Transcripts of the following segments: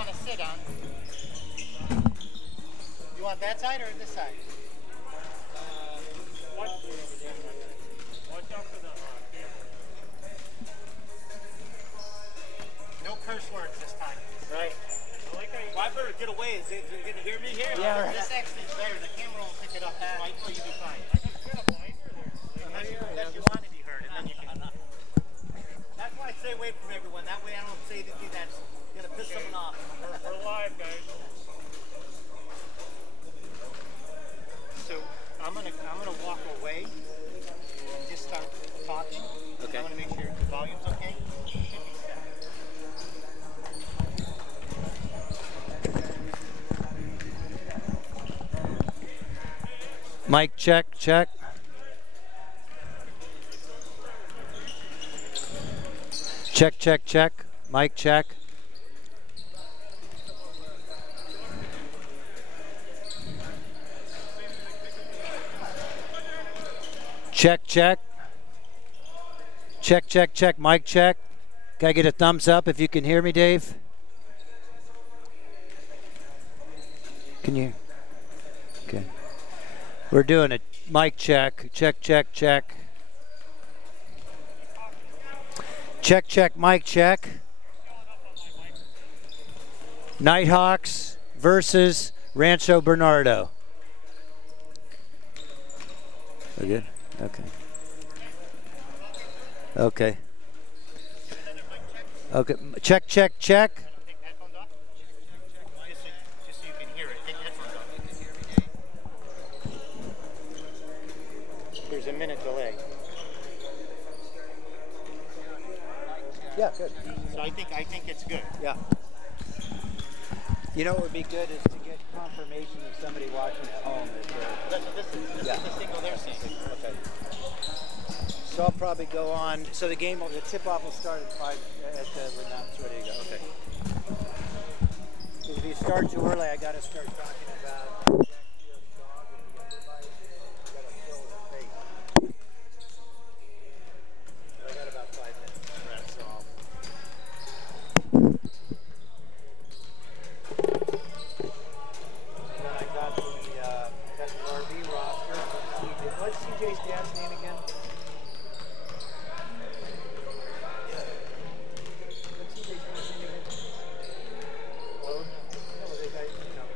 want to sit on. You want that side or this side? Watch out for the No curse words this time. right. Why better get away? Is it, you gonna hear me here? Yeah, right. This actually is better. The camera will pick it up. Mike, so you'll be fine. Unless you want to be heard, and then you can. That's why I stay away from everyone. That way I don't say anything that's gonna piss someone off. We're live, guys. So I'm gonna walk away and just start talking. Okay. I'm gonna make sure the volume's okay. Should be set. Mic check, check. Check, check, check. Mic check. Check, check. Check, check, check. Mic check. Can I get a thumbs up if you can hear me, Dave? Can you? Okay. We're doing a mic check. Check, check, check. Check, check, mic check. Nighthawks versus Rancho Bernardo. We're good? Okay. Okay. Okay. Check, check, check. Just so you can hear it. Take the headphones off. There's a minute delay. Yeah, good. So I think it's good. Yeah. You know what would be good is to get confirmation of somebody watching at home. This is the signal they're seeing. Okay. So I'll probably go on. So the tip-off will start at 5 when that's ready to go. Okay. Because if you start too early, I got to start talking about dog and the underbite. You got to fill the space. I got about 5 minutes to rest, so I'll. And then I got the RV roster from CJ. What's CJ's dad's name again? What's CJ's dad's name again? Oh, no, they got, you know.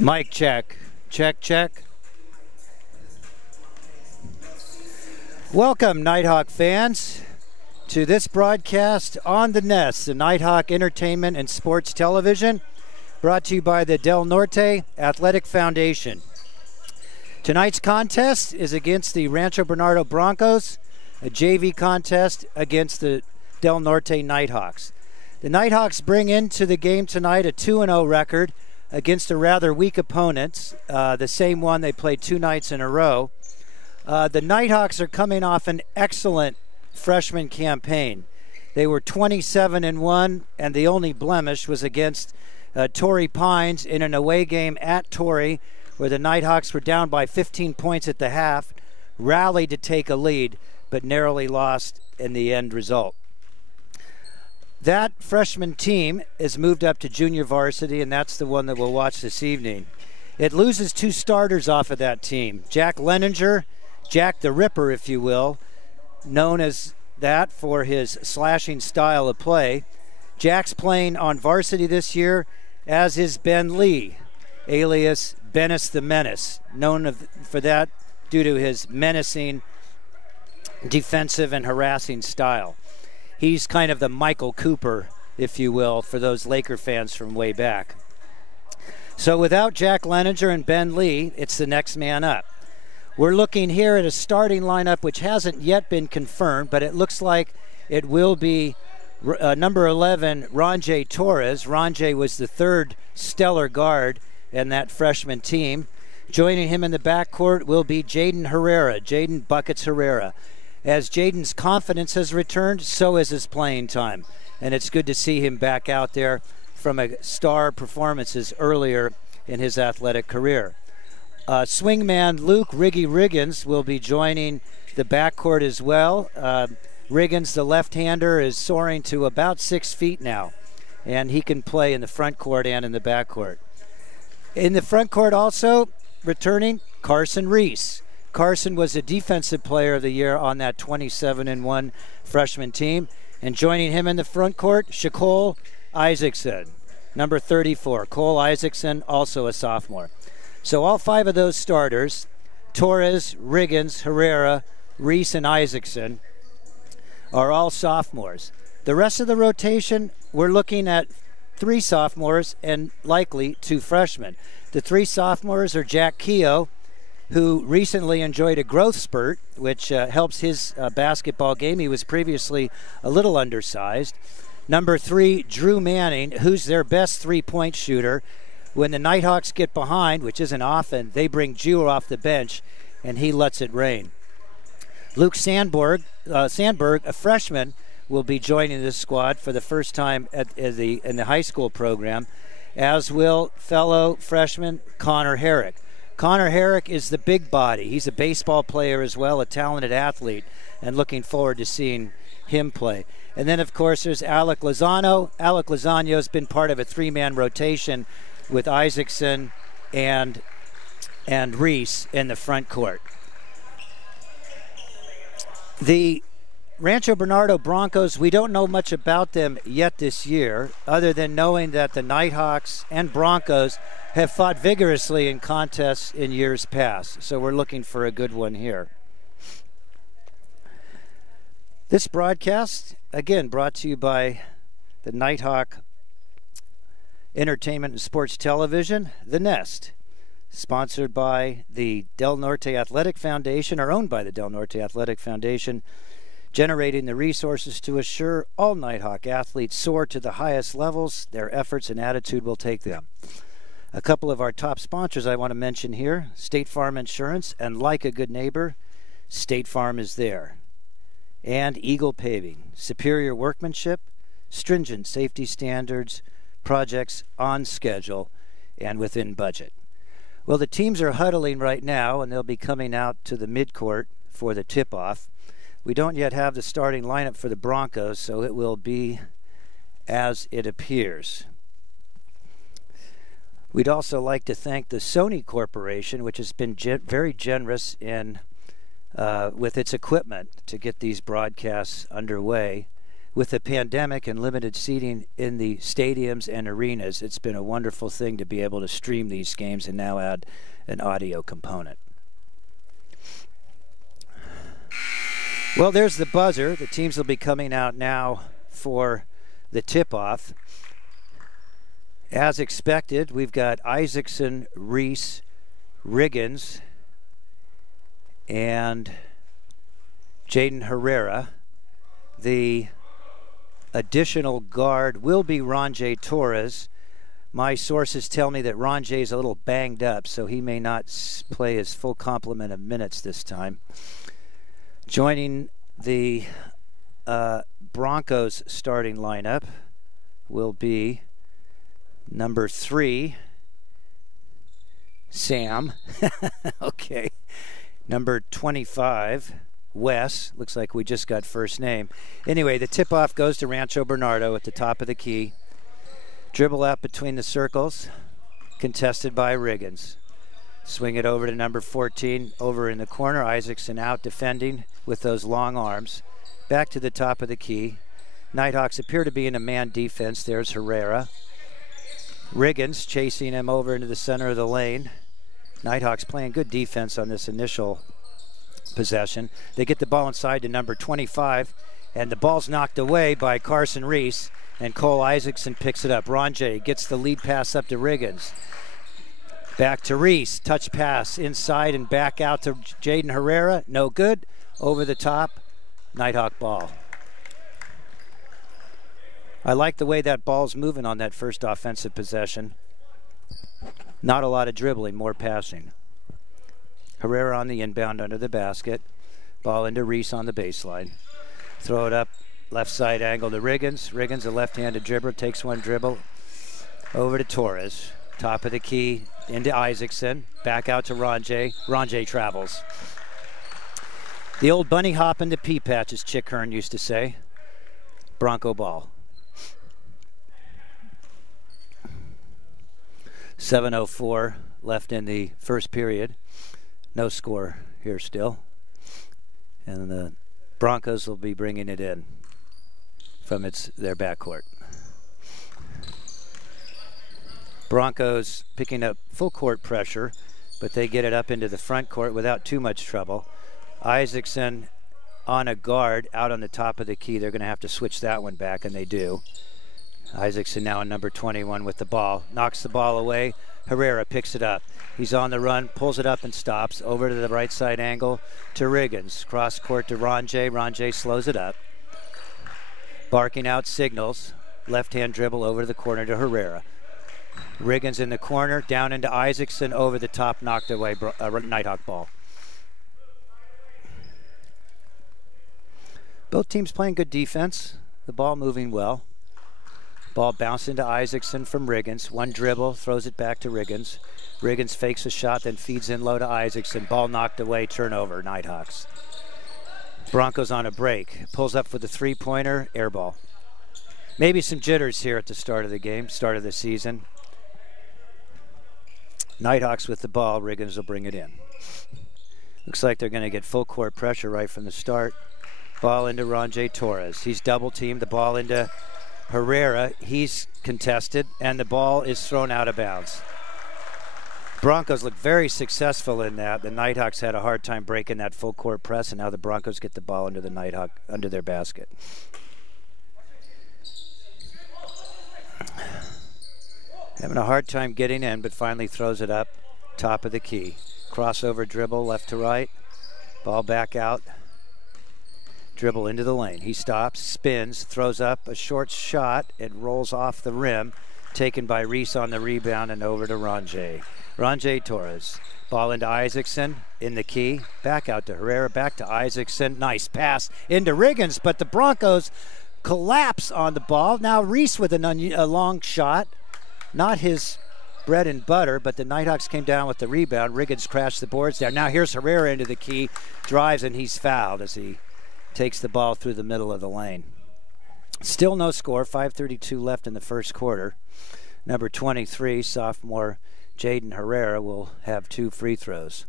Mic check. Check, check. Welcome, Nighthawk fans, to this broadcast on the Nest, the Nighthawk Entertainment and Sports Television, brought to you by the Del Norte Athletic Foundation. Tonight's contest is against the Rancho Bernardo Broncos, a JV contest against the Del Norte Nighthawks. The Nighthawks bring into the game tonight a 2-0 record against a rather weak opponent, the same one they played 2 nights in a row. The Nighthawks are coming off an excellent freshman campaign. They were 27-1, and the only blemish was against Torrey Pines in an away game at Torrey, where the Nighthawks were down by 15 points at the half, rallied to take a lead, but narrowly lost in the end result. That freshman team is moved up to junior varsity, and that's the one that we'll watch this evening. It loses 2 starters off of that team. Jack Leninger, Jack the Ripper, if you will, known as that for his slashing style of play. Jack's playing on varsity this year, as is Ben Lee, alias Bennis the Menace, known for that due to his menacing defensive and harassing style. He's kind of the Michael Cooper, if you will, for those Laker fans from way back. So without Jack Leninger and Ben Lee, it's the next man up. We're looking here at a starting lineup which hasn't yet been confirmed, but it looks like it will be number 11, Ranjay Torres. Ranjay was the 3rd stellar guard in that freshman team. Joining him in the backcourt will be Jaden Herrera, Jaden Buckets Herrera. As Jaden's confidence has returned, so has his playing time. And it's good to see him back out there from a star performances earlier in his athletic career. Swingman Luke Riggy Riggins will be joining the backcourt as well. Riggins, the left-hander, is soaring to about 6 feet now, and he can play in the front court and in the backcourt. In the front court also, returning, Carson Reese. Carson was a defensive player of the year on that 27-1 freshman team. And joining him in the front court, Shakol Isaacson, number 34. Cole Isaacson, also a sophomore. So all 5 of those starters, Torres, Riggins, Herrera, Reese, and Isaacson, are all sophomores. The rest of the rotation, we're looking at 3 sophomores and likely 2 freshmen. The 3 sophomores are Jack Keogh, who recently enjoyed a growth spurt, which helps his basketball game. He was previously a little undersized. Number 3, Drew Manning, who's their best 3-point shooter. When the Nighthawks get behind, which isn't often, they bring Drew off the bench, and he lets it rain. Luke Sandberg, a freshman, will be joining this squad for the first time in the high school program, as will fellow freshman Connor Herrick. Connor Herrick is the big body. He's a baseball player as well, a talented athlete, and looking forward to seeing him play. And then, of course, there's Alec Lozano. Alec Lozano has been part of a 3-man rotation with Isaacson and Reese in the front court. The Rancho Bernardo Broncos, we don't know much about them yet this year, other than knowing that the Nighthawks and Broncos have fought vigorously in contests in years past. So we're looking for a good one here. This broadcast, again, brought to you by the Nighthawk Entertainment and Sports Television, The Nest, sponsored by the Del Norte Athletic Foundation, or owned by the Del Norte Athletic Foundation, generating the resources to assure all Nighthawk athletes soar to the highest levels. Their efforts and attitude will take them. A couple of our top sponsors I want to mention here: State Farm Insurance, and like a good neighbor, State Farm is there. And Eagle Paving, superior workmanship, stringent safety standards, projects on schedule and within budget. Well, the teams are huddling right now, and they'll be coming out to the midcourt for the tip-off. We don't yet have the starting lineup for the Broncos, so it will be as it appears. We'd also like to thank the Sony Corporation, which has been very generous in with its equipment to get these broadcasts underway. with the pandemic and limited seating in the stadiums and arenas, it's been a wonderful thing to be able to stream these games and now add an audio component. Well, there's the buzzer. The teams will be coming out now for the tip-off. As expected, we've got Isaacson, Reese, Riggins, and Jaden Herrera. The additional guard will be Rancho Torres. My sources tell me that Rancho is a little banged up, so he may not play his full complement of minutes this time. Joining the Broncos starting lineup will be number 3, Sam. Okay. Number 25, Wes. Looks like we just got first name. Anyway, the tip-off goes to Rancho Bernardo at the top of the key. Dribble out between the circles, contested by Riggins. Swing it over to number 14, over in the corner. Isaacson out defending with those long arms. Back to the top of the key. Nighthawks appear to be in a man defense. There's Herrera. Riggins chasing him over into the center of the lane. Nighthawks playing good defense on this initial possession. They get the ball inside to number 25, and the ball's knocked away by Carson Reese, and Cole Isaacson picks it up. Rancho gets the lead pass up to Riggins. Back to Reese. Touch pass inside and back out to Jaden Herrera. No good. Over the top. Nighthawk ball. I like the way that ball's moving on that first offensive possession. Not a lot of dribbling, more passing. Herrera on the inbound under the basket. Ball into Reese on the baseline. Throw it up, left side angle to Riggins. Riggins, a left-handed dribbler, takes one dribble. Over to Torres. Top of the key, into Isaacson. Back out to Rancho. Rancho travels. The old bunny hop into pea patch, as Chick Hearn used to say. Bronco ball. 7:04 left in the first period. No score here still. And the Broncos will be bringing it in from their backcourt. Broncos picking up full court pressure, but they get it up into the front court without too much trouble. Isaacson on a guard out on the top of the key. They're going to have to switch that one back, and they do. Isaacson now in number 21 with the ball. Knocks the ball away. Herrera picks it up. He's on the run, pulls it up and stops. Over to the right side angle to Riggins. Cross court to Rancho. Rancho slows it up. Barking out signals. Left-hand dribble over to the corner to Herrera. Riggins in the corner, down into Isaacson, over the top, knocked away, Nighthawk ball. Both teams playing good defense. The ball moving well. Ball bounced into Isaacson from Riggins. One dribble, throws it back to Riggins. Riggins fakes a shot, then feeds in low to Isaacson. Ball knocked away, turnover, Nighthawks. Broncos on a break. Pulls up for the three-pointer, air ball. Maybe some jitters here at the start of the game, start of the season. Nighthawks with the ball. Riggins will bring it in. Looks like they're going to get full court pressure right from the start. Ball into Rancho Torres. He's double teamed. The ball into Herrera. He's contested, and the ball is thrown out of bounds. Broncos look very successful in that. The Nighthawks had a hard time breaking that full court press, and now the Broncos get the ball under the Nighthawk, under their basket. Having a hard time getting in, but finally throws it up, top of the key. Crossover dribble left to right. Ball back out. Dribble into the lane. He stops, spins, throws up a short shot. It rolls off the rim. Taken by Reese on the rebound and over to Rancho. Rancho Torres. Ball into Isaacson in the key. Back out to Herrera. Back to Isaacson. Nice pass into Riggins, but the Broncos collapse on the ball. Now Reese with a long shot. Not his bread and butter, but the Nighthawks came down with the rebound. Riggins crashed the boards down. Now here's Herrera into the key. Drives, and he's fouled as he takes the ball through the middle of the lane. Still no score. 5:32 left in the first quarter. Number 23, sophomore Jaden Herrera, will have 2 free throws.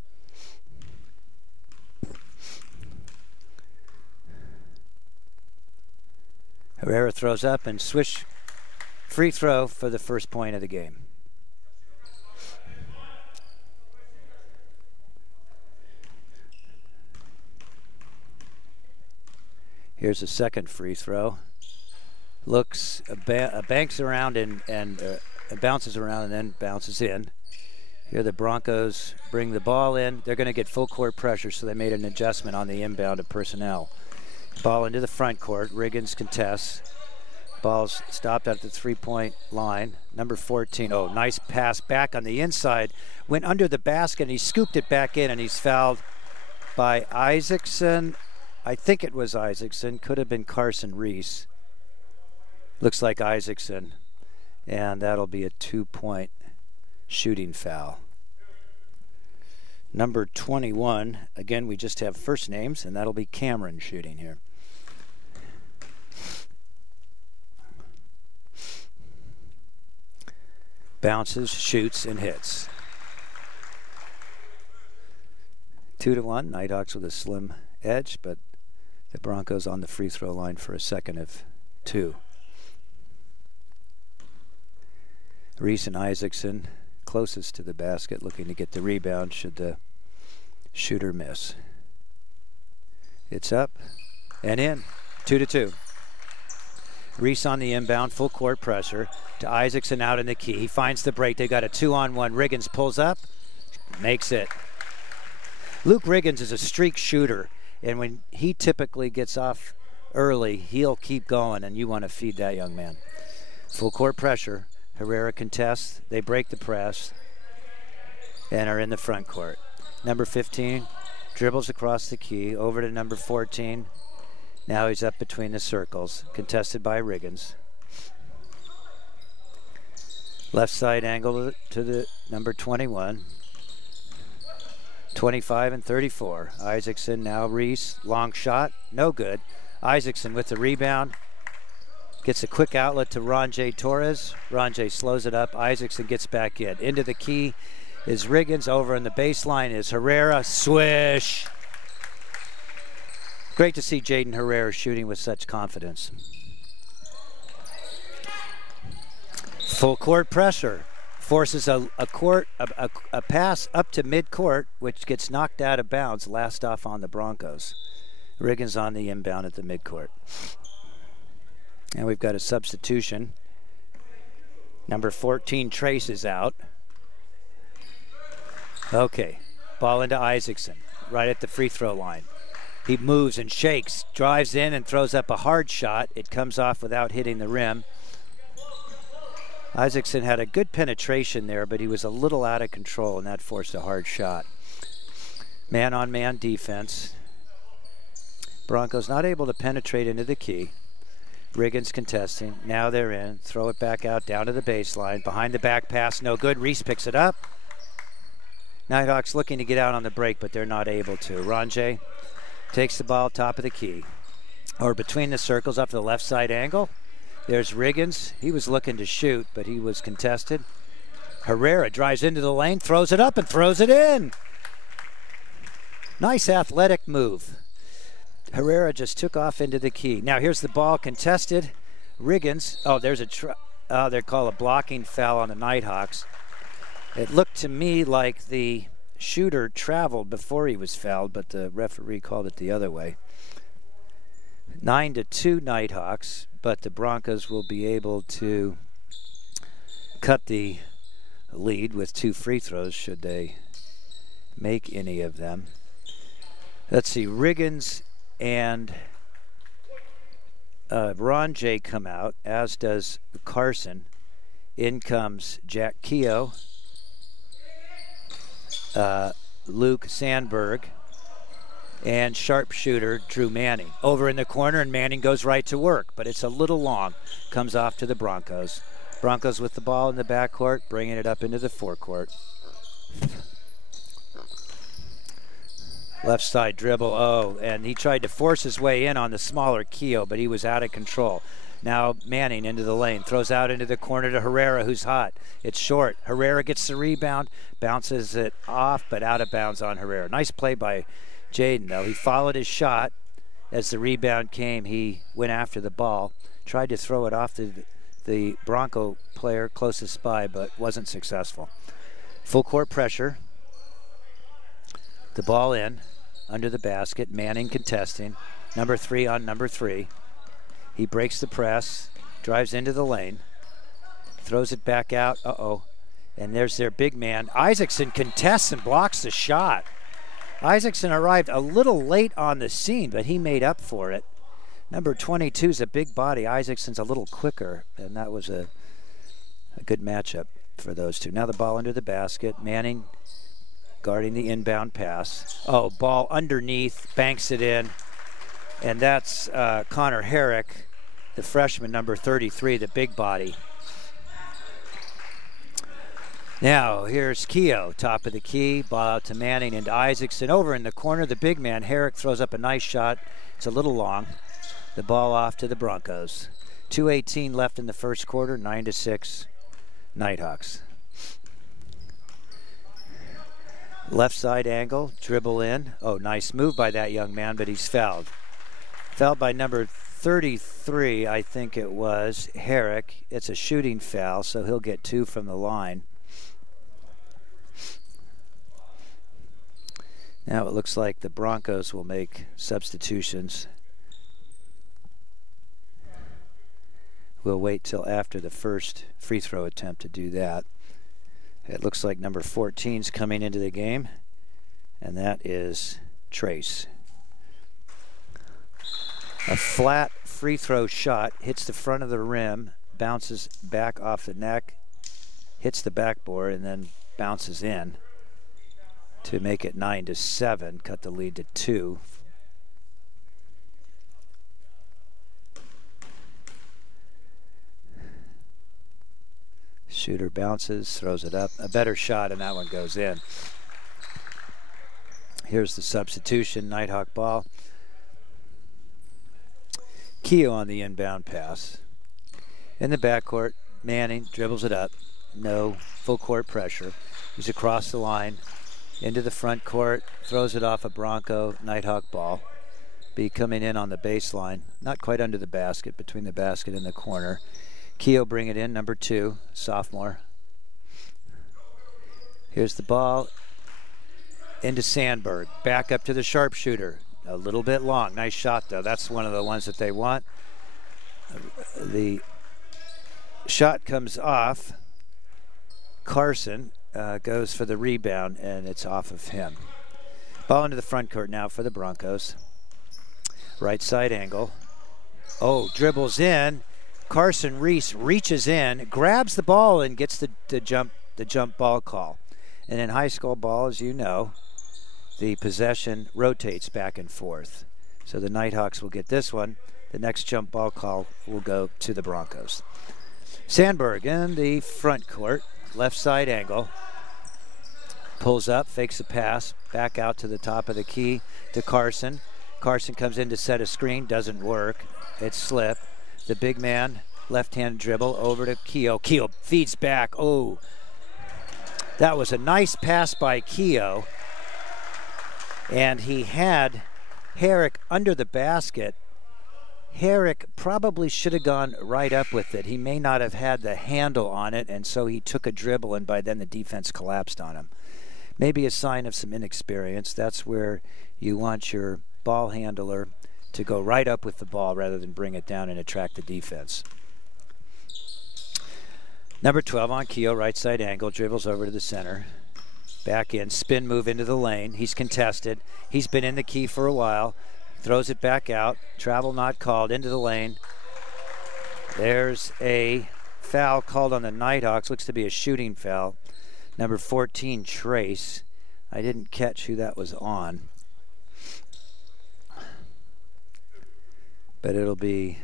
Herrera throws up and swish, free throw for the first point of the game. Here's a second free throw. Looks, banks around and bounces around and then bounces in. Here the Broncos bring the ball in. They're going to get full court pressure, so they made an adjustment on the inbound of personnel. Ball into the front court. Riggins contests. Ball's stopped at the three-point line. Number 14. Oh, nice pass back on the inside. Went under the basket, and he scooped it back in, and he's fouled by Isaacson. I think it was Isaacson. Could have been Carson Reese. Looks like Isaacson. And that'll be a 2-point shooting foul. Number 21. Again, we just have first names, and that'll be Cameron shooting here. Bounces, shoots, and hits. 2-1. Nighthawks with a slim edge, but the Broncos on the free throw line for a second of 2. Reese and Isaacson closest to the basket, looking to get the rebound should the shooter miss. It's up and in. 2-2. Reese on the inbound, full court pressure to Isaacson out in the key. He finds the break. They got a 2-on-1. Riggins pulls up, makes it. Luke Riggins is a streak shooter, and when he typically gets off early, he'll keep going, and you want to feed that young man. Full court pressure. Herrera contests. They break the press and are in the front court. Number 15 dribbles across the key over to number 14. Now he's up between the circles, contested by Riggins. Left side angle to the number 21. 25 and 34. Isaacson, now Reese. Long shot, no good. Isaacson with the rebound. Gets a quick outlet to Rancho Torres. Rancho slows it up. Isaacson gets back in. Into the key is Riggins. Over in the baseline is Herrera. Swish. Great to see Jaden Herrera shooting with such confidence. Full court pressure. Forces a pass up to midcourt, which gets knocked out of bounds. Last off on the Broncos. Riggins on the inbound at the midcourt. And we've got a substitution. Number 14, Trace, is out. Okay, ball into Isaacson, right at the free throw line. He moves and shakes, drives in and throws up a hard shot. It comes off without hitting the rim. Isaacson had a good penetration there, but he was a little out of control, and that forced a hard shot. Man-on-man defense. Broncos not able to penetrate into the key. Riggins contesting. Now they're in. Throw it back out down to the baseline. Behind the back pass, no good. Reese picks it up. Nighthawks looking to get out on the break, but they're not able to. Rancho takes the ball top of the key. Or between the circles up to the left side angle. There's Riggins. He was looking to shoot, but he was contested. Herrera drives into the lane, throws it up, and throws it in. Nice athletic move. Herrera just took off into the key. Now here's the ball contested. Riggins. Oh, there's they call a blocking foul on the Nighthawks. It looked to me like the shooter traveled before he was fouled, but the referee called it the other way. 9-2 Nighthawks, but the Broncos will be able to cut the lead with 2 free throws should they make any of them. Let's see, Riggins and Rancho come out, as does Carson. In comes Jack Keogh, Luke Sandberg, and sharpshooter Drew Manning. Over in the corner, and Manning goes right to work, but it's a little long. Comes off to the Broncos. Broncos with the ball in the backcourt, bringing it up into the forecourt. Left side dribble, and he tried to force his way in on the smaller Keogh, but he was out of control. Now Manning into the lane, throws out into the corner to Herrera, who's hot. It's short. Herrera gets the rebound, bounces it off, but out of bounds on Herrera. Nice play by Jaden, though. He followed his shot, As the rebound came, he went after the ball, tried to throw it off the Bronco player closest by, but wasn't successful. Full court pressure. The ball in, under the basket. Manning contesting. Number 3 on number 3. He breaks the press, drives into the lane, throws it back out. And there's their big man. Isaacson contests and blocks the shot. Isaacson arrived a little late on the scene, but he made up for it. Number 22 is a big body. Isaacson's a little quicker, and that was a good matchup for those two. Now the ball under the basket. Manning guarding the inbound pass. Ball underneath, banks it in. And that's Connor Herrick, the freshman, number 33, the big body. Now, here's Keogh, top of the key. Ball out to Manning and Isaacson. Over in the corner, the big man, Herrick, throws up a nice shot. It's a little long. The ball off to the Broncos. 2:18 left in the first quarter, 9-6, Nighthawks. Left side angle, dribble in. Nice move by that young man, but he's fouled. Fouled by number 33, I think it was, Herrick. It's a shooting foul, so he'll get 2 from the line. Now it looks like the Broncos will make substitutions. We'll wait till after the first free throw attempt to do that. It looks like number 14 is coming into the game, and that is Trace. A flat free throw shot hits the front of the rim, bounces back off the neck, hits the backboard, and then bounces in to make it 9-7, cut the lead to 2. Shooter bounces, throws it up. A better shot, and that one goes in. Here's the substitution, Nighthawk ball. Keogh on the inbound pass. In the backcourt, Manning dribbles it up. No full court pressure. He's across the line, into the front court, throws it off a Bronco Nighthawk ball. Be coming in on the baseline, not quite under the basket, between the basket and the corner. Keogh bring it in, number 2, sophomore. Here's the ball into Sandberg. Back up to the sharpshooter. A little bit long. Nice shot, though. That's one of the ones that they want. The shot comes off. Carson goes for the rebound, and it's off of him. Ball into the front court now for the Broncos. Right side angle. Dribbles in. Carson Reese reaches in, grabs the ball, and gets the jump ball call. And in high school ball, as you know, the possession rotates back and forth. So the Nighthawks will get this one. The next jump ball call will go to the Broncos. Sandberg in the front court, left side angle. Pulls up, fakes a pass, back out to the top of the key to Carson. Carson comes in to set a screen, doesn't work. It's slip. The big man, left-hand dribble over to Keogh. Keogh feeds back. That was a nice pass by Keogh. And he had Herrick under the basket. Herrick probably should have gone right up with it. He may not have had the handle on it, and so he took a dribble, and by then the defense collapsed on him. Maybe a sign of some inexperience. That's where you want your ball handler to go right up with the ball rather than bring it down and attract the defense. Number 12 on Keogh, right side angle, dribbles over to the center. Back in, spin move into the lane. He's contested. He's been in the key for a while. Throws it back out. Travel not called, into the lane. There's a foul called on the Nighthawks. Looks to be a shooting foul. Number 14, Trace. I didn't catch who that was on. But it'll be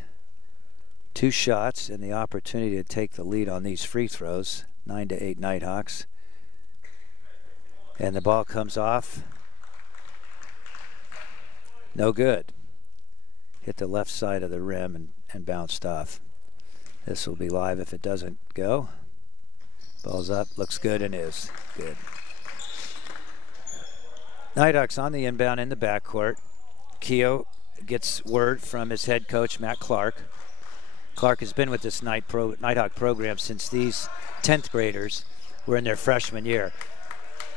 2 shots and the opportunity to take the lead on these free throws. 9-8 Nighthawks. And the ball comes off. No good. Hit the left side of the rim and bounced off. This will be live if it doesn't go. Ball's up, looks good, and is good. Nighthawks on the inbound in the backcourt. Keogh gets word from his head coach, Matt Clark. Clark has been with this Nighthawk program since these 10th graders were in their freshman year.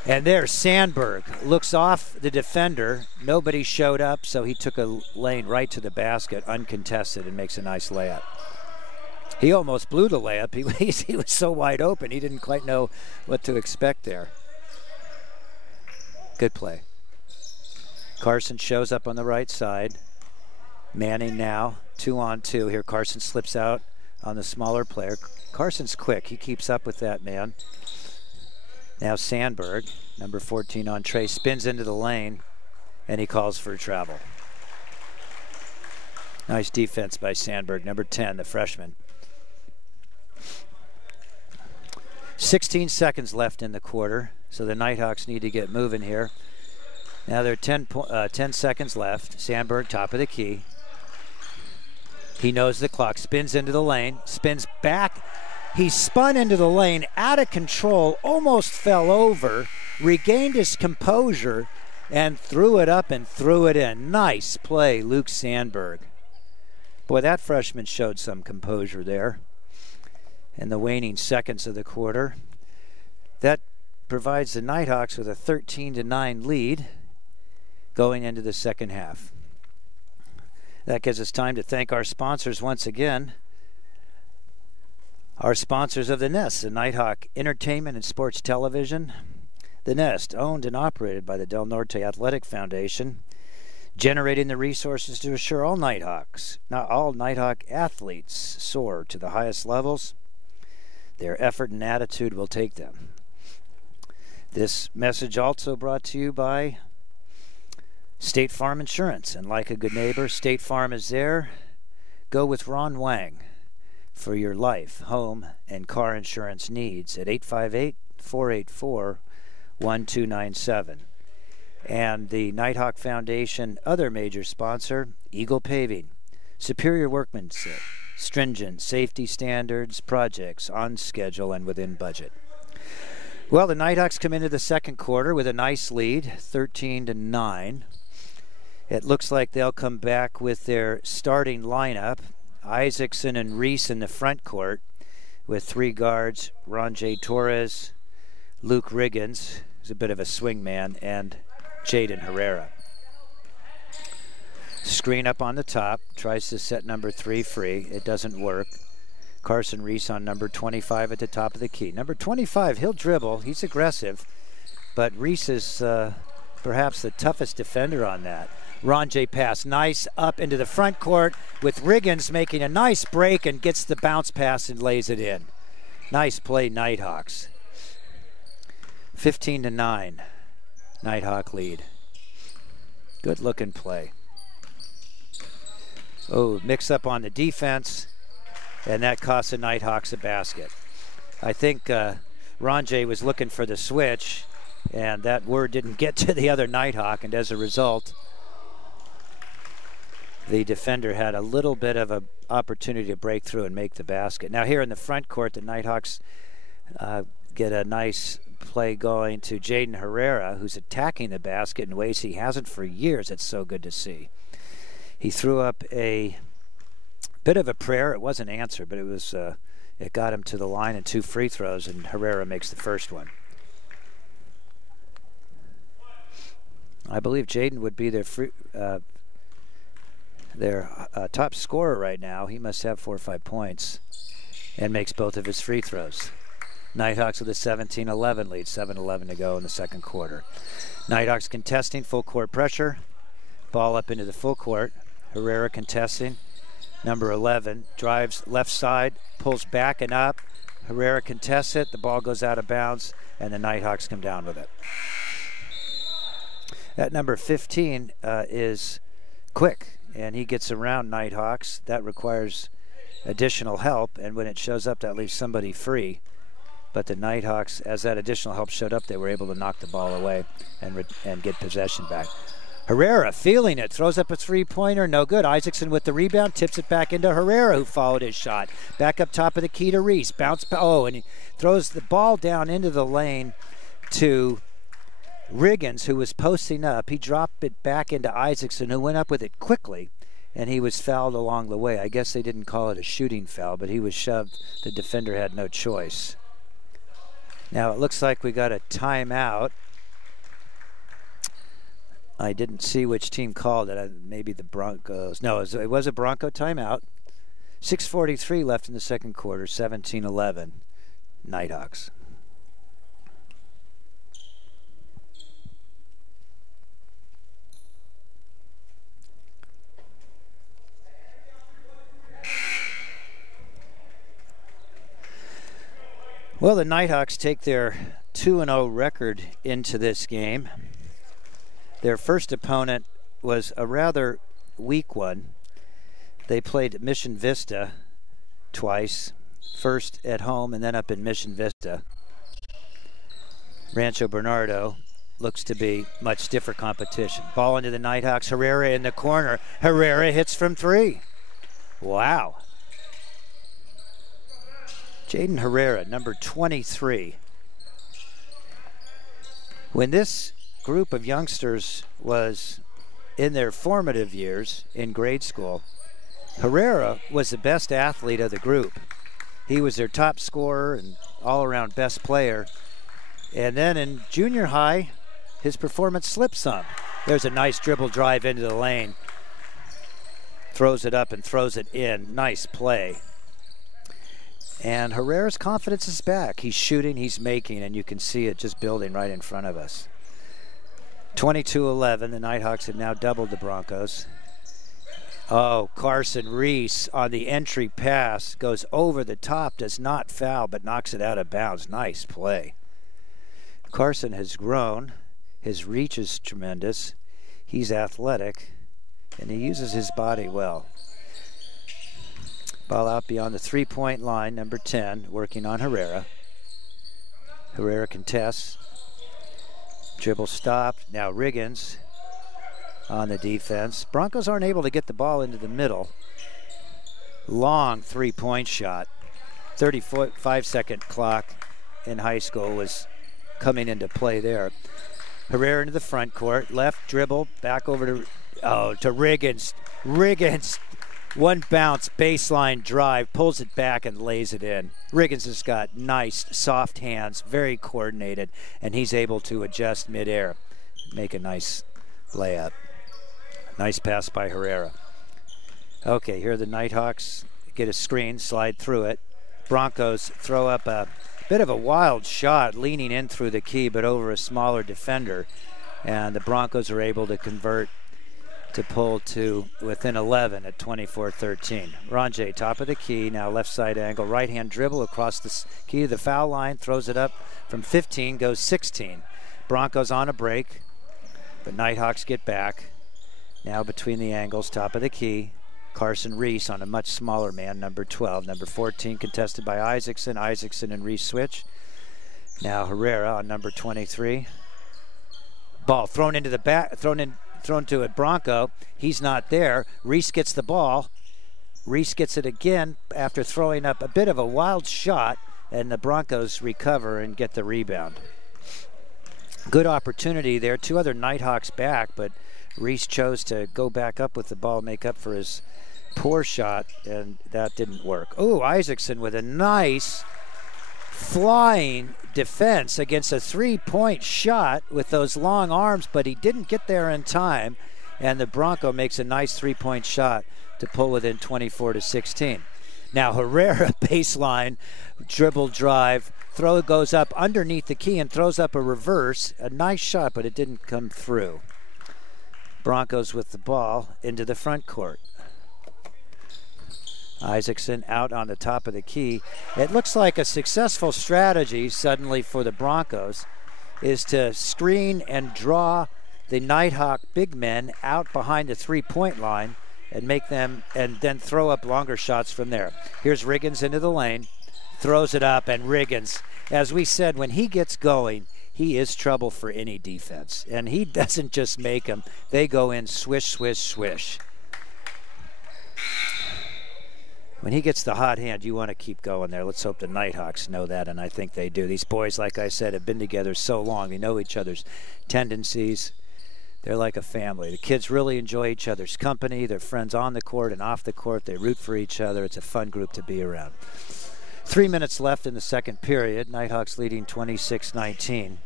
And there's Sandberg. Looks off the defender. Nobody showed up, so he took a lane right to the basket, uncontested, and makes a nice layup. He almost blew the layup. He was so wide open, he didn't quite know what to expect there. Good play. Carson shows up on the right side. Manning now, 2-on-2. Here Carson slips out on the smaller player. Carson's quick. He keeps up with that man. Now Sandberg, number 14 on Trey, spins into the lane, and he calls for a travel. Nice defense by Sandberg, number 10, the freshman. 16 seconds left in the quarter, so the Nighthawks need to get moving here. Now there are 10 seconds left. Sandberg, top of the key. He knows the clock, spins into the lane, spins back. He spun into the lane, out of control, almost fell over, regained his composure, and threw it up and threw it in. Nice play, Luke Sandberg. Boy, that freshman showed some composure there in the waning seconds of the quarter. That provides the Nighthawks with a 13-9 lead going into the second half. That gives us time to thank our sponsors once again. Our sponsors of the Nest, the Nighthawk Entertainment and Sports Television. The Nest, owned and operated by the Del Norte Athletic Foundation, generating the resources to assure all Nighthawks, not all Nighthawk athletes, soar to the highest levels. Their effort and attitude will take them. This message also brought to you by State Farm Insurance. And like a good neighbor, State Farm is there. Go with Ron Wang for your life, home, and car insurance needs at 858-484-1297. And the Nighthawk Foundation, other major sponsor, Eagle Paving. Superior workmanship, stringent safety standards, projects on schedule and within budget. Well, the Nighthawks come into the second quarter with a nice lead, 13-9. It looks like they'll come back with their starting lineup. Isaacson and Reese in the front court with three guards, Ron J. Torres, Luke Riggins, who's a bit of a swing man, and Jaden Herrera. Screen up on the top, tries to set number 3 free. It doesn't work. Carson Reese on number 25 at the top of the key. Number 25, he'll dribble. He's aggressive, but Reese is perhaps the toughest defender on that. Ron J. pass, nice up into the front court with Riggins making a nice break and gets the bounce pass and lays it in. Nice play, Nighthawks. 15-9, Nighthawk lead. Good looking play. Oh, mix up on the defense, and that cost the Nighthawks a basket. I think Ron J. was looking for the switch, and that word didn't get to the other Nighthawk, and as a result, the defender had a little bit of an opportunity to break through and make the basket. Now here in the front court, the Nighthawks get a nice play going to Jaden Herrera, who's attacking the basket in ways he hasn't for years. It's so good to see. He threw up a bit of a prayer. It wasn't answered, but it was it got him to the line and 2 free throws, and Herrera makes the first one. I believe Jaden would be their top scorer right now. He must have 4 or 5 points and makes both of his free throws. Nighthawks with a 17-11 lead, 7:11 to go in the second quarter. Nighthawks contesting, full court pressure. Ball up into the full court. Herrera contesting. Number 11 drives left side, pulls back and up. Herrera contests it. The ball goes out of bounds, and the Nighthawks come down with it. That number 15 is quick, and he gets around Nighthawks. That requires additional help, and when it shows up, that leaves somebody free. But the Nighthawks, as that additional help showed up, they were able to knock the ball away and get possession back. Herrera feeling it, throws up a three-pointer, no good. Isaacson with the rebound, tips it back into Herrera, who followed his shot. Back up top of the key to Reese, and he throws the ball down into the lane to Riggins, who was posting up, he dropped it back into Isaacson, who went up with it quickly, and he was fouled along the way. I guess they didn't call it a shooting foul, but he was shoved. The defender had no choice. Now it looks like we got a timeout. I didn't see which team called it. Maybe the Broncos. No, it was a Bronco timeout. 6:43 left in the second quarter, 17-11, Nighthawks. Well, the Nighthawks take their 2-0 record into this game. Their first opponent was a rather weak one. They played Mission Vista twice, first at home and then up in Mission Vista. Rancho Bernardo looks to be much stiffer competition. Ball into the Nighthawks. Herrera in the corner. Herrera hits from 3. Wow. Jaden Herrera, number 23. When this group of youngsters was in their formative years in grade school, Herrera was the best athlete of the group. He was their top scorer and all-around best player. And then in junior high, his performance slipped some. There's a nice dribble drive into the lane. Throws it up and throws it in. Nice play. And Herrera's confidence is back. He's shooting, he's making, and you can see it just building right in front of us. 22-11, the Nighthawks have now doubled the Broncos. Oh, Carson Reese on the entry pass goes over the top, does not foul, but knocks it out of bounds. Nice play. Carson has grown. His reach is tremendous. He's athletic, and he uses his body well. Ball out beyond the three-point line, number 10, working on Herrera. Herrera contests. Dribble stopped. Now Riggins on the defense. Broncos aren't able to get the ball into the middle. Long three-point shot. 35-second clock in high school was coming into play there. Herrera into the front court. Left dribble, back over to Riggins. Riggins. One bounce, baseline drive, pulls it back and lays it in. Riggins has got nice, soft hands, very coordinated, and he's able to adjust midair, make a nice layup. Nice pass by Herrera. Okay, here the Nighthawks get a screen, slide through it. Broncos throw up a bit of a wild shot, leaning in through the key, but over a smaller defender, and the Broncos are able to convert to pull to within 11 at 24-13. Ranjay, top of the key, now left side angle, right hand dribble across the key to the foul line, throws it up from 15, goes 16. Broncos on a break, but Nighthawks get back. Now between the angles, top of the key, Carson Reese on a much smaller man, number 12. Number 14 contested by Isaacson. Isaacson and Reese switch. Now Herrera on number 23. Ball thrown into the back, thrown to a Bronco. He's not there. Reese gets the ball. Reese gets it again after throwing up a bit of a wild shot, and the Broncos recover and get the rebound. Good opportunity there. Two other Nighthawks back, but Reese chose to go back up with the ball, make up for his poor shot, and that didn't work. Oh, Isaacson with a nice flying defense against a three-point shot with those long arms, but he didn't get there in time, and the Bronco makes a nice three-point shot to pull within 24-16. Now Herrera baseline, dribble drive, throw goes up underneath the key and throws up a reverse. A nice shot, but it didn't come through. Broncos with the ball into the front court. Isaacson out on the top of the key. It looks like a successful strategy suddenly for the Broncos is to screen and draw the Nighthawk big men out behind the three-point line and make them, and then throw up longer shots from there. Here's Riggins into the lane, throws it up, and Riggins, as we said, when he gets going, he is trouble for any defense. And he doesn't just make them, they go in swish, swish, swish. when he gets the hot hand, you want to keep going there. Let's hope the Nighthawks know that, and I think they do. These boys, like I said, have been together so long. They know each other's tendencies. They're like a family. The kids really enjoy each other's company. They're friends on the court and off the court. They root for each other. It's a fun group to be around. 3 minutes left in the second period. Nighthawks leading 26-19.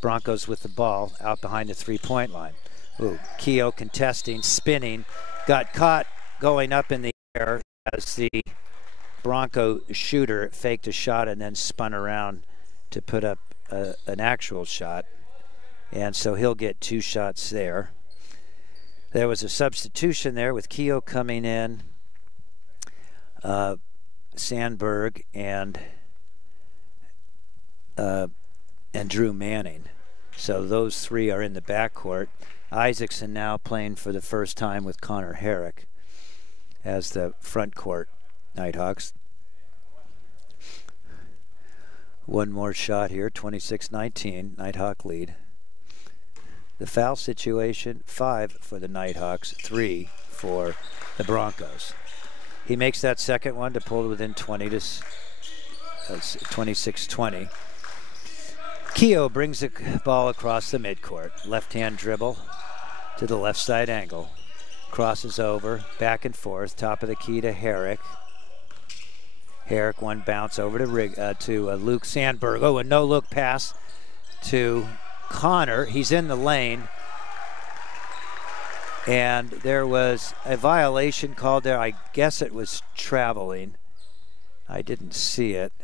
Broncos with the ball out behind the three-point line. Ooh, Keogh contesting, spinning, got caught going up in the air as the Bronco shooter faked a shot and then spun around to put up an actual shot. And so he'll get 2 shots there. There was a substitution there with Keogh coming in, Sandberg and Drew Manning. So those 3 are in the backcourt. Isaacson now playing for the first time with Connor Herrick as the front court Nighthawks. One more shot here, 26-19, Nighthawk lead. The foul situation, 5 for the Nighthawks, 3 for the Broncos. He makes that second one to pull within 20 to 26-20. Keogh brings the ball across the midcourt. Left-hand dribble to the left side angle. Crosses over, back and forth, top of the key to Herrick. Herrick, one bounce over to Luke Sandberg. Oh, a no-look pass to Connor. He's in the lane. And there was a violation called there. I guess it was traveling. I didn't see it.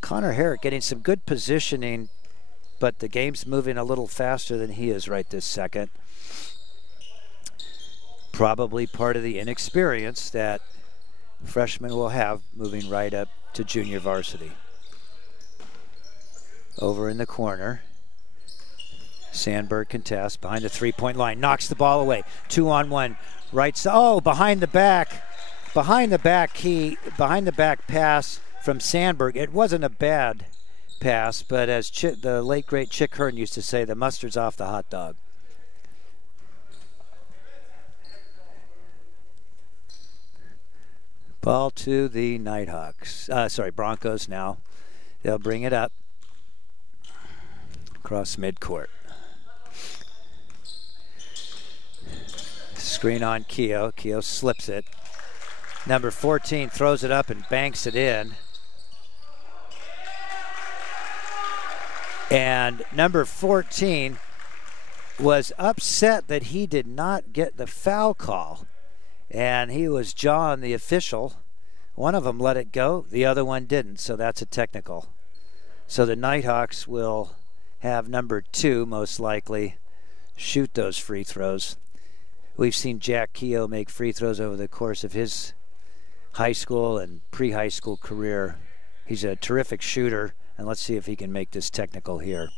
Connor Herrick getting some good positioning, but the game's moving a little faster than he is right this second. Probably part of the inexperience that freshmen will have moving right up to junior varsity. Over in the corner, Sandberg contests behind the three-point line, knocks the ball away. 2-on-1, right side. Oh, behind the back pass from Sandberg. It wasn't a bad pass, but as the late great Chick Hearn used to say, the mustard's off the hot dog. Ball to the Nighthawks. Broncos now. They'll bring it up across midcourt. Screen on Keogh. Keogh slips it. Number 14 throws it up and banks it in. And number 14 was upset that he did not get the foul call. And he was jawing the official. One of them let it go, the other one didn't, so that's a technical. So the Nighthawks will have number 2 most likely shoot those free throws. We've seen Jack Keogh make free throws over the course of his high school and pre-high school career. He's a terrific shooter, and let's see if he can make this technical here.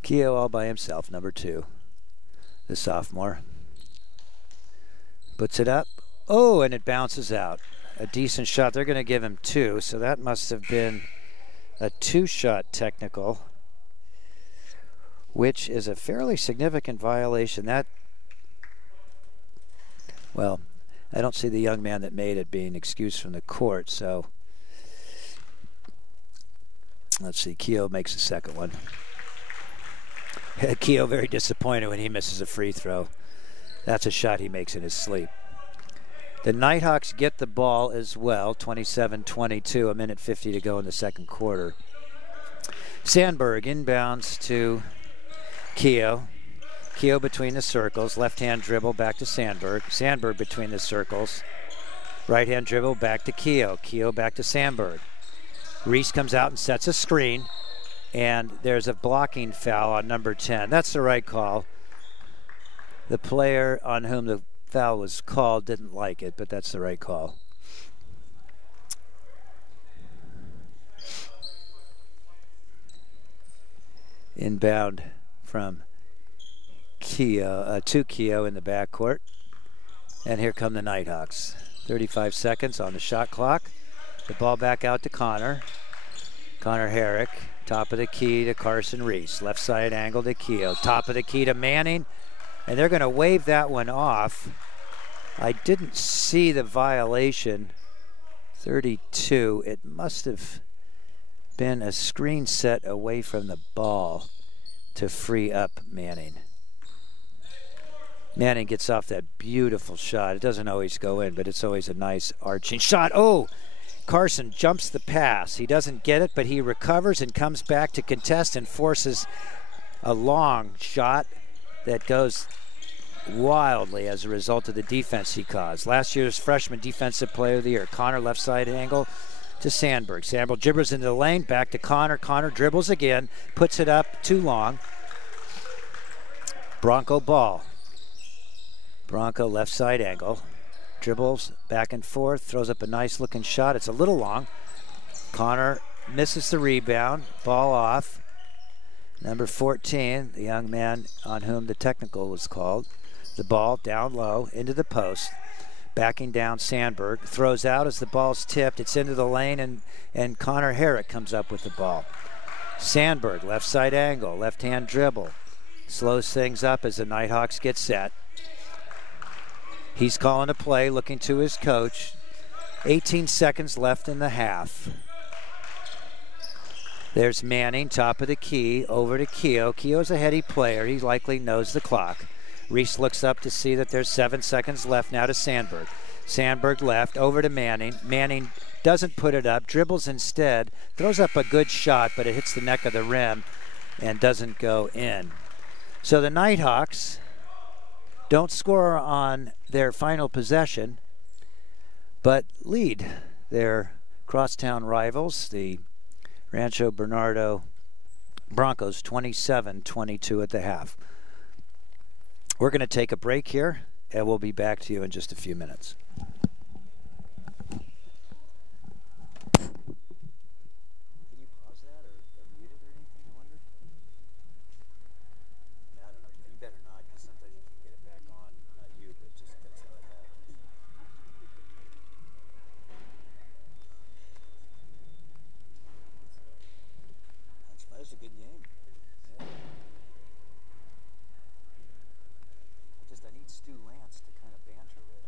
Keogh all by himself, number 2, the sophomore. Puts it up. Oh, and it bounces out. A decent shot. They're going to give him 2, so that must have been a 2-shot technical, which is a fairly significant violation. Well, I don't see the young man that made it being excused from the court, so let's see. Keogh makes the second one. Keogh very disappointed when he misses a free throw. That's a shot he makes in his sleep. The Nighthawks get the ball as well, 27-22, 1:50 to go in the second quarter. Sandberg inbounds to Keogh. Keogh between the circles, left-hand dribble back to Sandberg. Sandberg between the circles, right-hand dribble back to Keogh. Keogh back to Sandberg. Reese comes out and sets a screen, and there's a blocking foul on number 10. That's the right call. The player on whom the foul was called didn't like it, but that's the right call. Inbound from Keogh to Keogh in the backcourt. And here come the Nighthawks. 35 seconds on the shot clock. The ball back out to Connor. Connor Herrick Top of the key to Carson Reese. Left side angle to Keogh. Top of the key to Manning. And they're going to wave that one off. I didn't see the violation. 32. It must have been a screen set away from the ball to free up Manning. Manning gets off that beautiful shot. It doesn't always go in, but it's always a nice arching shot. Oh, Carson jumps the pass. He doesn't get it, but he recovers and comes back to contest and forces a long shot that goes wildly as a result of the defense he caused. Last year's freshman defensive player of the year. Connor left side angle to Sandberg. Sandberg dribbles into the lane, back to Connor. Connor dribbles again, puts it up too long. Bronco ball. Bronco left side angle. Dribbles back and forth, throws up a nice looking shot. It's a little long. Connor misses the rebound, ball off. Number 14, the young man on whom the technical was called. The ball down low into the post. Backing down Sandberg. Throws out as the ball's tipped. It's into the lane and Connor Herrick comes up with the ball. Sandberg, left side angle, left hand dribble. Slows things up as the Nighthawks get set. He's calling a play, looking to his coach. 18 seconds left in the half. There's Manning, top of the key, over to Keogh. Keogh's a heady player. He likely knows the clock. Reese looks up to see that there's 7 seconds left now to Sandberg. Sandberg left, over to Manning. Manning doesn't put it up, dribbles instead, throws up a good shot, but it hits the neck of the rim and doesn't go in. So the Nighthawks don't score on their final possession, but lead their crosstown rivals, the Rancho Bernardo Broncos, 27-22 at the half. We're going to take a break here, and we'll be back to you in just a few minutes. Can you pause that or mute it or anything, I wonder? I don't know. You better not, because sometimes you can get it back on. Not you, but just that's how it happens. That was a good game. Yeah. I need Stu Lance to kind of banter with.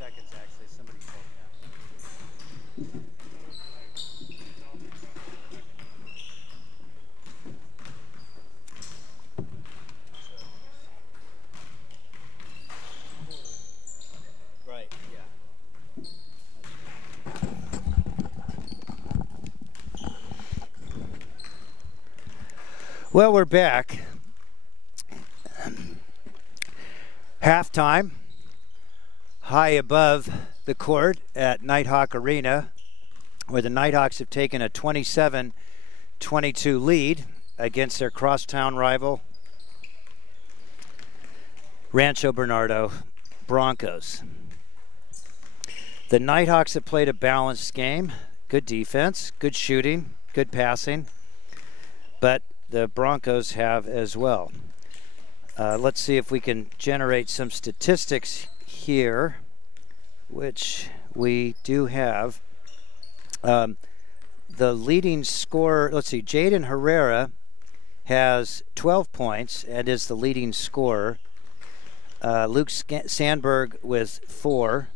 seconds, actually. Somebody told me. Right, yeah. Well, we're back. Halftime, high above the court at Nighthawk Arena, where the Nighthawks have taken a 27-22 lead against their crosstown rival, Rancho Bernardo Broncos. The Nighthawks have played a balanced game, good defense, good shooting, good passing, but the Broncos have as well. Let's see if we can generate some statistics here, which we do have. The leading scorer, let's see, Jaden Herrera has 12 points and is the leading scorer. Luke Sandberg with 4,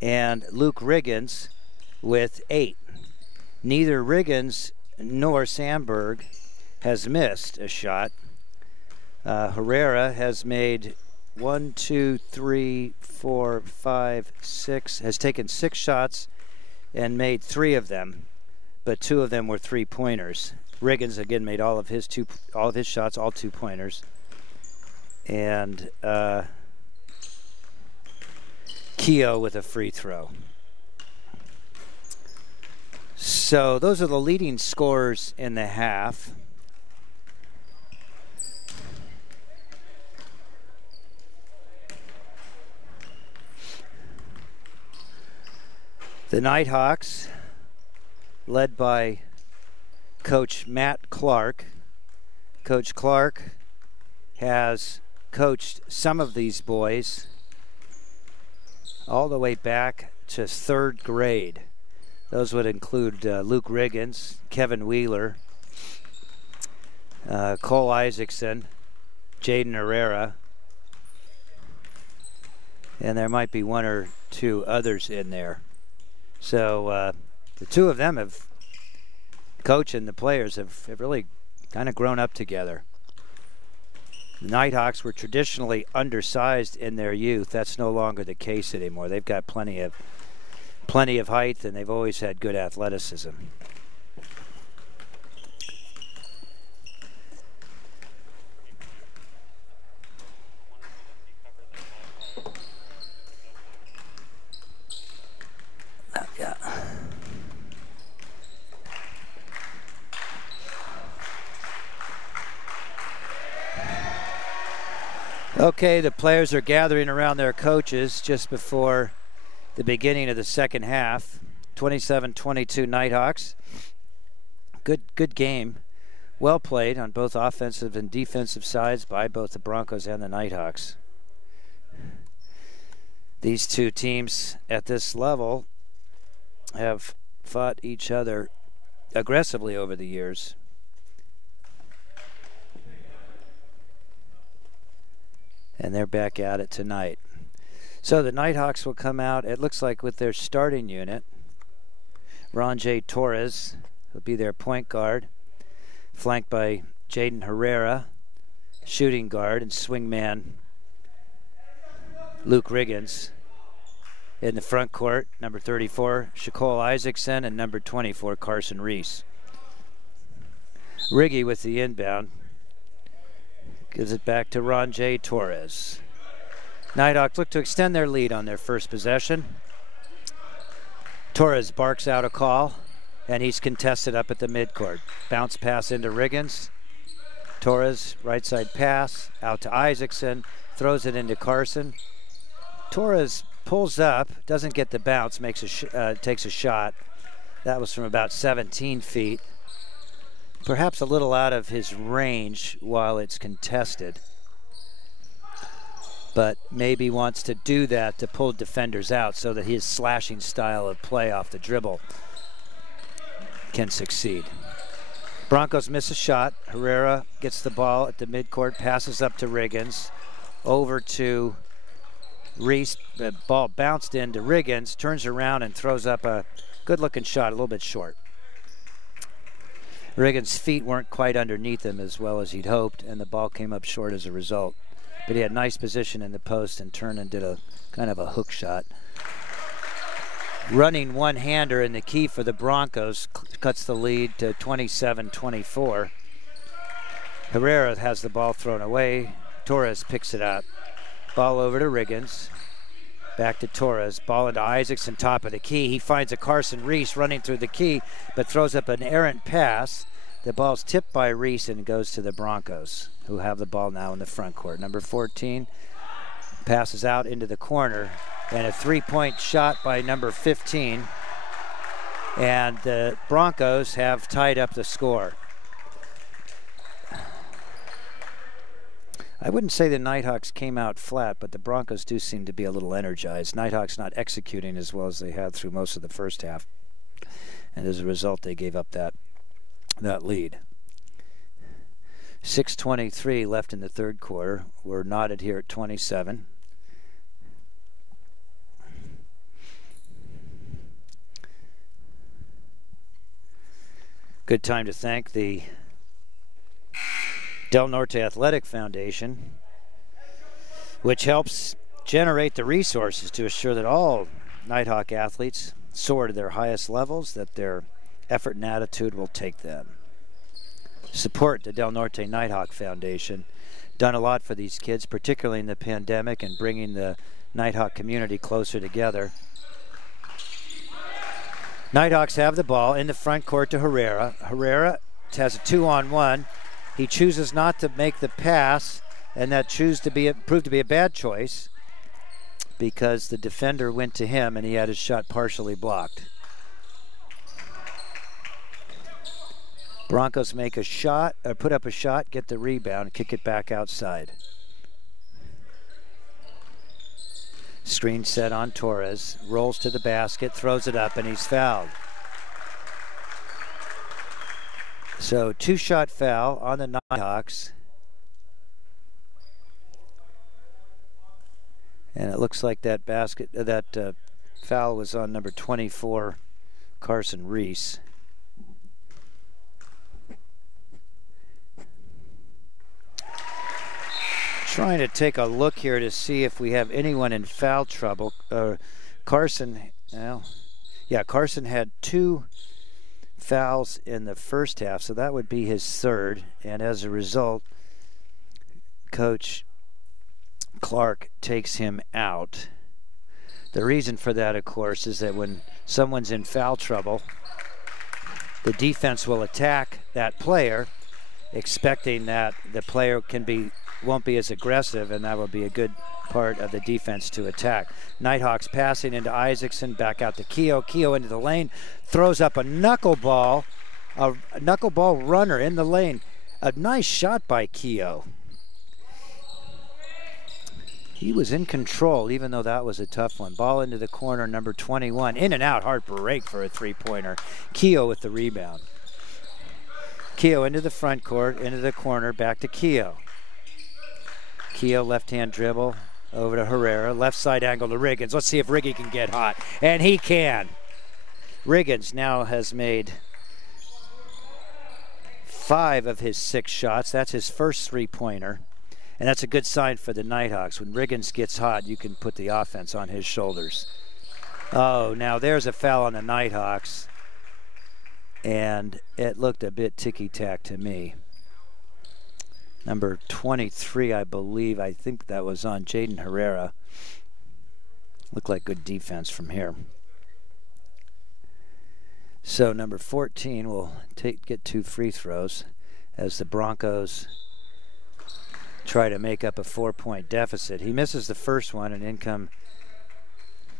and Luke Riggins with 8. Neither Riggins nor Sandberg has missed a shot. Herrera has made 1, 2, 3, 4, 5, 6, has taken 6 shots and made 3 of them, but 2 of them were 3-pointers. Riggins again made all of his shots, all 2-pointers. And Keogh with a free throw. So those are the leading scorers in the half. The Nighthawks, led by Coach Matt Clark. Coach Clark has coached some of these boys all the way back to 3rd grade. Those would include Luke Riggins, Kevin Wheeler, Cole Isaacson, Jaden Herrera, and there might be 1 or 2 others in there. So the 2 of them have, coach and the players have really kind of grown up together. The Nighthawks were traditionally undersized in their youth. That's no longer the case anymore. They've got plenty of height, and they've always had good athleticism. Yeah. Okay, the players are gathering around their coaches just before the beginning of the second half. 27-22 Nighthawks. Good game. Well played on both offensive and defensive sides by both the Broncos and the Nighthawks. These 2 teams at this level have fought each other aggressively over the years. And they're back at it tonight. So the Nighthawks will come out, it looks like, with their starting unit. Ron J. Torres will be their point guard, flanked by Jaden Herrera, shooting guard, and swingman Luke Riggins. In the front court, number 34, Shaquille Isaacson, and number 24, Carson Reese. Riggy with the inbound. Gives it back to Ron J. Torres. Nighthawks look to extend their lead on their first possession. Torres barks out a call, and he's contested up at the midcourt. Bounce pass into Riggins. Torres, right side pass, out to Isaacson, throws it into Carson. Torres pulls up, doesn't get the bounce, takes a shot. That was from about 17 feet. Perhaps a little out of his range while it's contested. But maybe wants to do that to pull defenders out so that his slashing style of play off the dribble can succeed. Broncos miss a shot. Herrera gets the ball at the midcourt, passes up to Riggins, over to Reese, the ball bounced into Riggins, turns around and throws up a good-looking shot, a little bit short. Riggins' feet weren't quite underneath him as well as he'd hoped, and the ball came up short as a result. But he had nice position in the post and turned and did a kind of a hook shot. Running one-hander in the key for the Broncos cuts the lead to 27-24. Herrera has the ball thrown away. Torres picks it up. Ball over to Riggins. Back to Torres. Ball into Isaacson, top of the key. He finds a Carson Reese running through the key, but throws up an errant pass. The ball's tipped by Reese and goes to the Broncos, who have the ball now in the front court. Number 14 passes out into the corner, and a three-point shot by number 15. And the Broncos have tied up the score. I wouldn't say the Nighthawks came out flat, but the Broncos do seem to be a little energized. Nighthawks not executing as well as they had through most of the first half. And as a result, they gave up that lead. 6:23 left in the third quarter. We're knotted here at 27. Good time to thank the Del Norte Athletic Foundation, which helps generate the resources to assure that all Nighthawk athletes soar to their highest levels, that their effort and attitude will take them. Support the Del Norte Nighthawk Foundation. Done a lot for these kids, particularly in the pandemic, and bringing the Nighthawk community closer together. Nighthawks have the ball in the front court to Herrera. Herrera has a 2-on-1. He chooses not to make the pass, and that proved to be a bad choice because the defender went to him and he had his shot partially blocked. Broncos make a shot, or put up a shot, get the rebound, and kick it back outside. Screen set on Torres, rolls to the basket, throws it up, and he's fouled. So two-shot foul on the Nighthawks. And it looks like that foul was on number 24, Carson Reese. Trying to take a look here to see if we have anyone in foul trouble. Carson had 2 fouls in the first half, so that would be his third, and as a result, Coach Clark takes him out. The reason for that, of course, is that when someone's in foul trouble, the defense will attack that player, expecting that the player won't be as aggressive, and that will be a good part of the defense to attack. Nighthawks passing into Isaacson, back out to Keogh. Keogh into the lane, throws up a knuckleball runner in the lane. A nice shot by Keogh. He was in control, even though that was a tough one. Ball into the corner, number 21. In and out, hard break for a three-pointer. Keogh with the rebound. Keogh into the front court, into the corner, back to Keogh. Keogh left-hand dribble over to Herrera. Left side angle to Riggins. Let's see if Riggy can get hot. And he can. Riggins now has made 5 of his 6 shots. That's his first three-pointer. And that's a good sign for the Nighthawks. When Riggins gets hot, you can put the offense on his shoulders. Oh, now there's a foul on the Nighthawks. And it looked a bit ticky-tack to me. Number 23, I believe. I think that was on Jaden Herrera. Looked like good defense from here. So number 14 will get 2 free throws as the Broncos try to make up a 4-point deficit. He misses the first one, and in come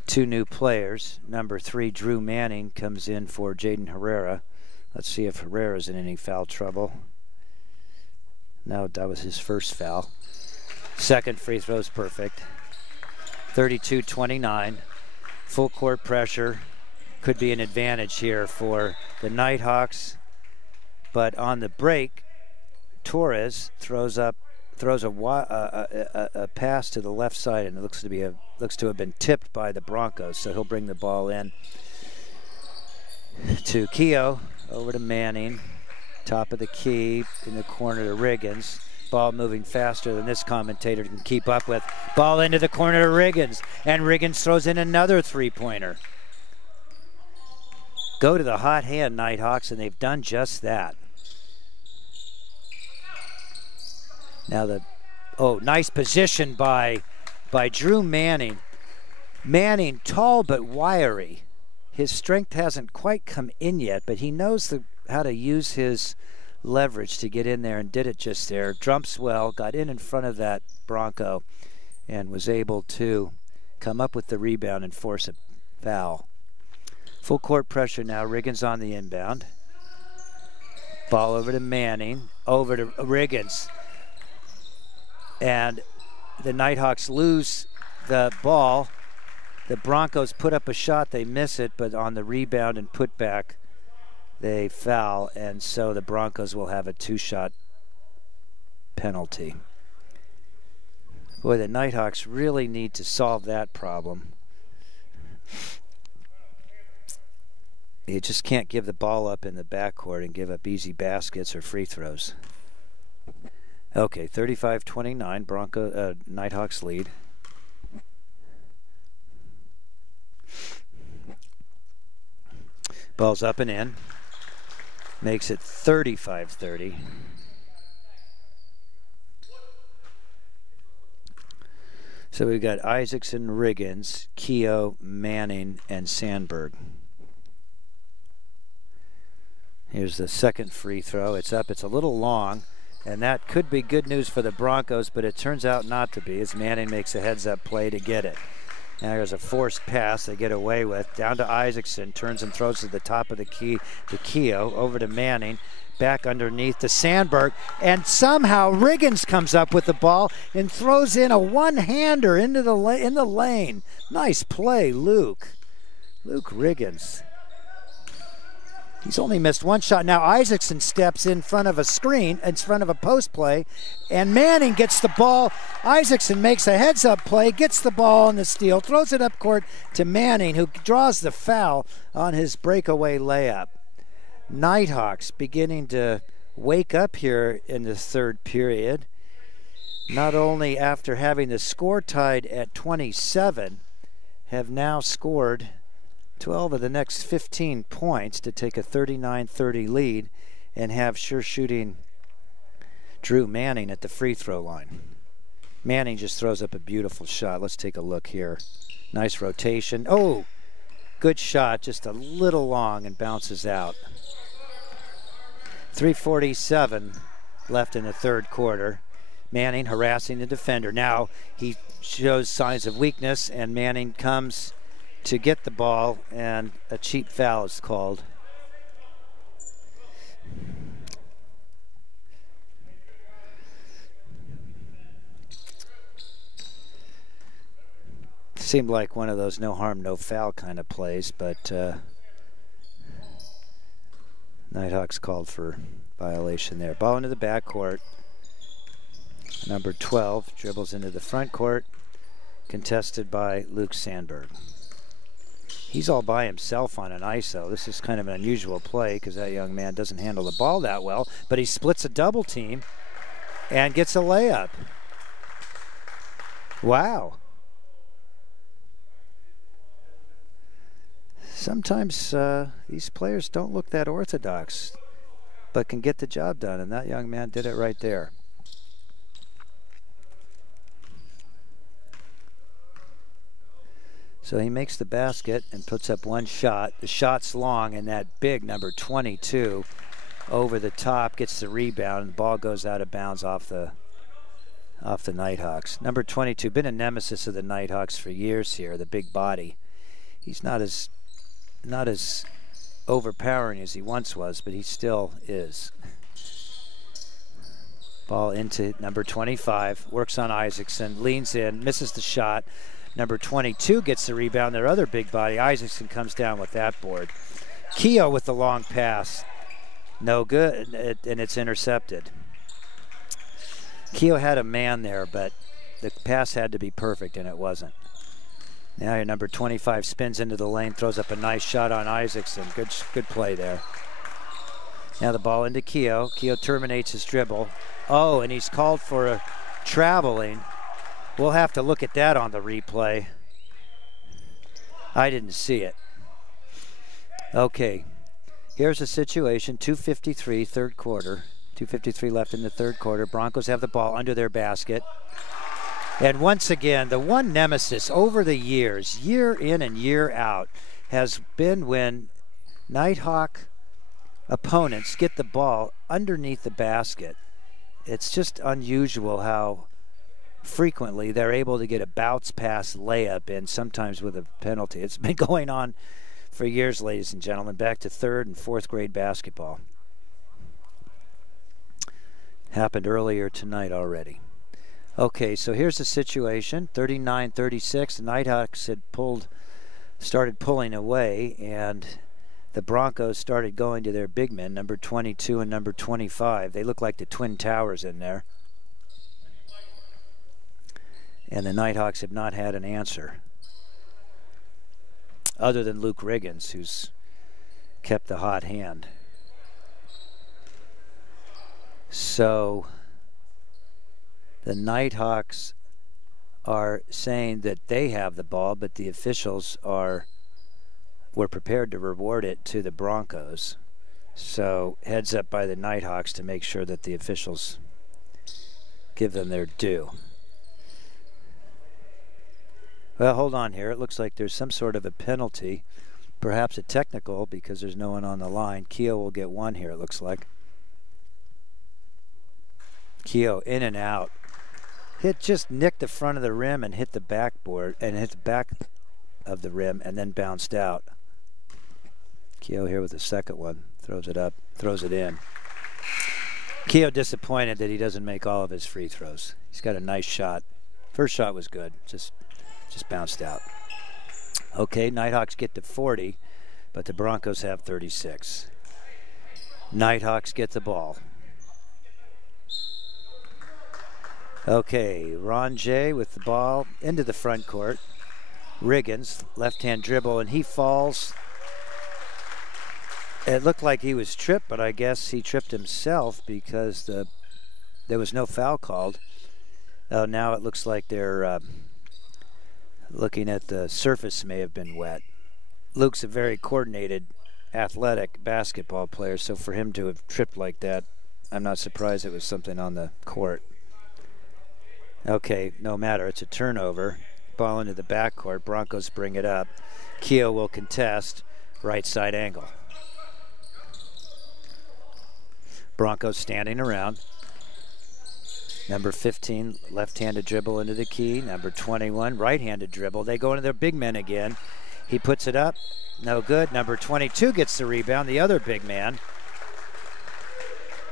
2 new players. Number 3, Drew Manning, comes in for Jaden Herrera. Let's see if Herrera's in any foul trouble. No, that was his first foul. Second free throw's perfect. 32-29. Full court pressure. Could be an advantage here for the Nighthawks. But on the break, Torres throws up throws a pass to the left side, and it looks to have been tipped by the Broncos. So he'll bring the ball in to Keogh, over to Manning, top of the key in the corner to Riggins. Ball moving faster than this commentator can keep up with. Ball into the corner to Riggins, and Riggins throws in another three-pointer. Go to the hot hand, Nighthawks, and they've done just that. Now nice position by Drew Manning. Manning, tall but wiry. His strength hasn't quite come in yet, but he knows how to use his leverage to get in there, and did it just there. Jumps well, got in front of that Bronco, and was able to come up with the rebound and force a foul. Full court pressure now. Riggins on the inbound. Ball over to Manning, over to Riggins. And the Nighthawks lose the ball. The Broncos put up a shot, they miss it, but on the rebound and put back, they foul, and so the Broncos will have a 2-shot penalty. Boy, the Nighthawks really need to solve that problem. You just can't give the ball up in the backcourt and give up easy baskets or free throws. Okay, 35-29, Nighthawks lead. Ball's up and in. Makes it 35-30. So we've got Isaacson, Riggins, Keogh, Manning, and Sandberg. Here's the second free throw. It's up. It's a little long, and that could be good news for the Broncos, but it turns out not to be as Manning makes a heads-up play to get it. Now there's a forced pass they get away with. Down to Isaacson, turns and throws to the top of the key to Keogh, over to Manning, back underneath to Sandberg, and somehow Riggins comes up with the ball and throws in a one-hander into the in the lane. Nice play, Luke Riggins. He's only missed one shot. Now Isaacson steps in front of a screen, in front of a post play, and Manning gets the ball. Isaacson makes a heads-up play, gets the ball on the steal, throws it up court to Manning, who draws the foul on his breakaway layup. Nighthawks beginning to wake up here in the third period. Not only after having the score tied at 27, have now scored 12 of the next 15 points to take a 39-30 lead and have sure shooting Drew Manning at the free throw line. Manning just throws up a beautiful shot. Let's take a look here. Nice rotation. Oh, good shot, just a little long and bounces out. 3:47 left in the third quarter. Manning harassing the defender. Now he shows signs of weakness, and Manning comes to get the ball, and a cheap foul is called. Seemed like one of those no harm, no foul kind of plays, but Nighthawks called for violation there. Ball into the backcourt. Number 12 dribbles into the front court, contested by Luke Sandberg. He's all by himself on an ISO. This is kind of an unusual play because that young man doesn't handle the ball that well, but he splits a double team and gets a layup. Wow. Sometimes these players don't look that orthodox, but can get the job done, and that young man did it right there. So he makes the basket and puts up one shot. The shot's long, and that big number 22 over the top gets the rebound, and the ball goes out of bounds off the Nighthawks. Number 22, been a nemesis of the Nighthawks for years here, the big body. He's not as overpowering as he once was, but he still is. Ball into number 25, works on Isaacson, leans in, misses the shot. Number 22 gets the rebound, their other big body. Isaacson comes down with that board. Keogh with the long pass. No good, and it's intercepted. Keogh had a man there, but the pass had to be perfect, and it wasn't. Now your number 25 spins into the lane, throws up a nice shot on Isaacson. Good play there. Now the ball into Keogh. Keogh terminates his dribble. Oh, and he's called for a traveling. We'll have to look at that on the replay. I didn't see it. Okay, here's the situation. 2:53, third quarter. 2:53 left in the third quarter. Broncos have the ball under their basket. And once again, the one nemesis over the years, year in and year out, has been when Nighthawk opponents get the ball underneath the basket. It's just unusual how frequently they're able to get a bounce pass layup in, sometimes with a penalty. It's been going on for years, ladies and gentlemen, back to third and fourth grade basketball. Happened earlier tonight already. Okay, so here's the situation. 39-36. The Nighthawks had started pulling away, and the Broncos started going to their big men, number 22 and number 25. They look like the Twin Towers in there. And the Nighthawks have not had an answer, other than Luke Riggins, who's kept the hot hand. So the Nighthawks are saying that they have the ball, but the officials were prepared to reward it to the Broncos. So heads up by the Nighthawks to make sure that the officials give them their due. Well, hold on here. It looks like there's some sort of a penalty, perhaps a technical, because there's no one on the line. Keogh will get one here, it looks like. Keogh in and out. Just nicked the front of the rim and hit the backboard, and hit the back of the rim and then bounced out. Keogh here with the second one. Throws it up, throws it in. Keogh disappointed that he doesn't make all of his free throws. He's got a nice shot. First shot was good, just bounced out. Okay, Nighthawks get to 40, but the Broncos have 36. Nighthawks get the ball. Okay, Ron J with the ball into the front court. Riggins, left-hand dribble, and he falls. It looked like he was tripped, but I guess he tripped himself because there was no foul called. Oh, now it looks like they're looking at the surface may have been wet. Luke's a very coordinated, athletic basketball player, so for him to have tripped like that, I'm not surprised it was something on the court. Okay, no matter. It's a turnover. Ball into the backcourt. Broncos bring it up. Keogh will contest. Right side angle. Broncos standing around. Number 15, left-handed dribble into the key. Number 21, right-handed dribble. They go into their big men again. He puts it up. No good. Number 22 gets the rebound, the other big man,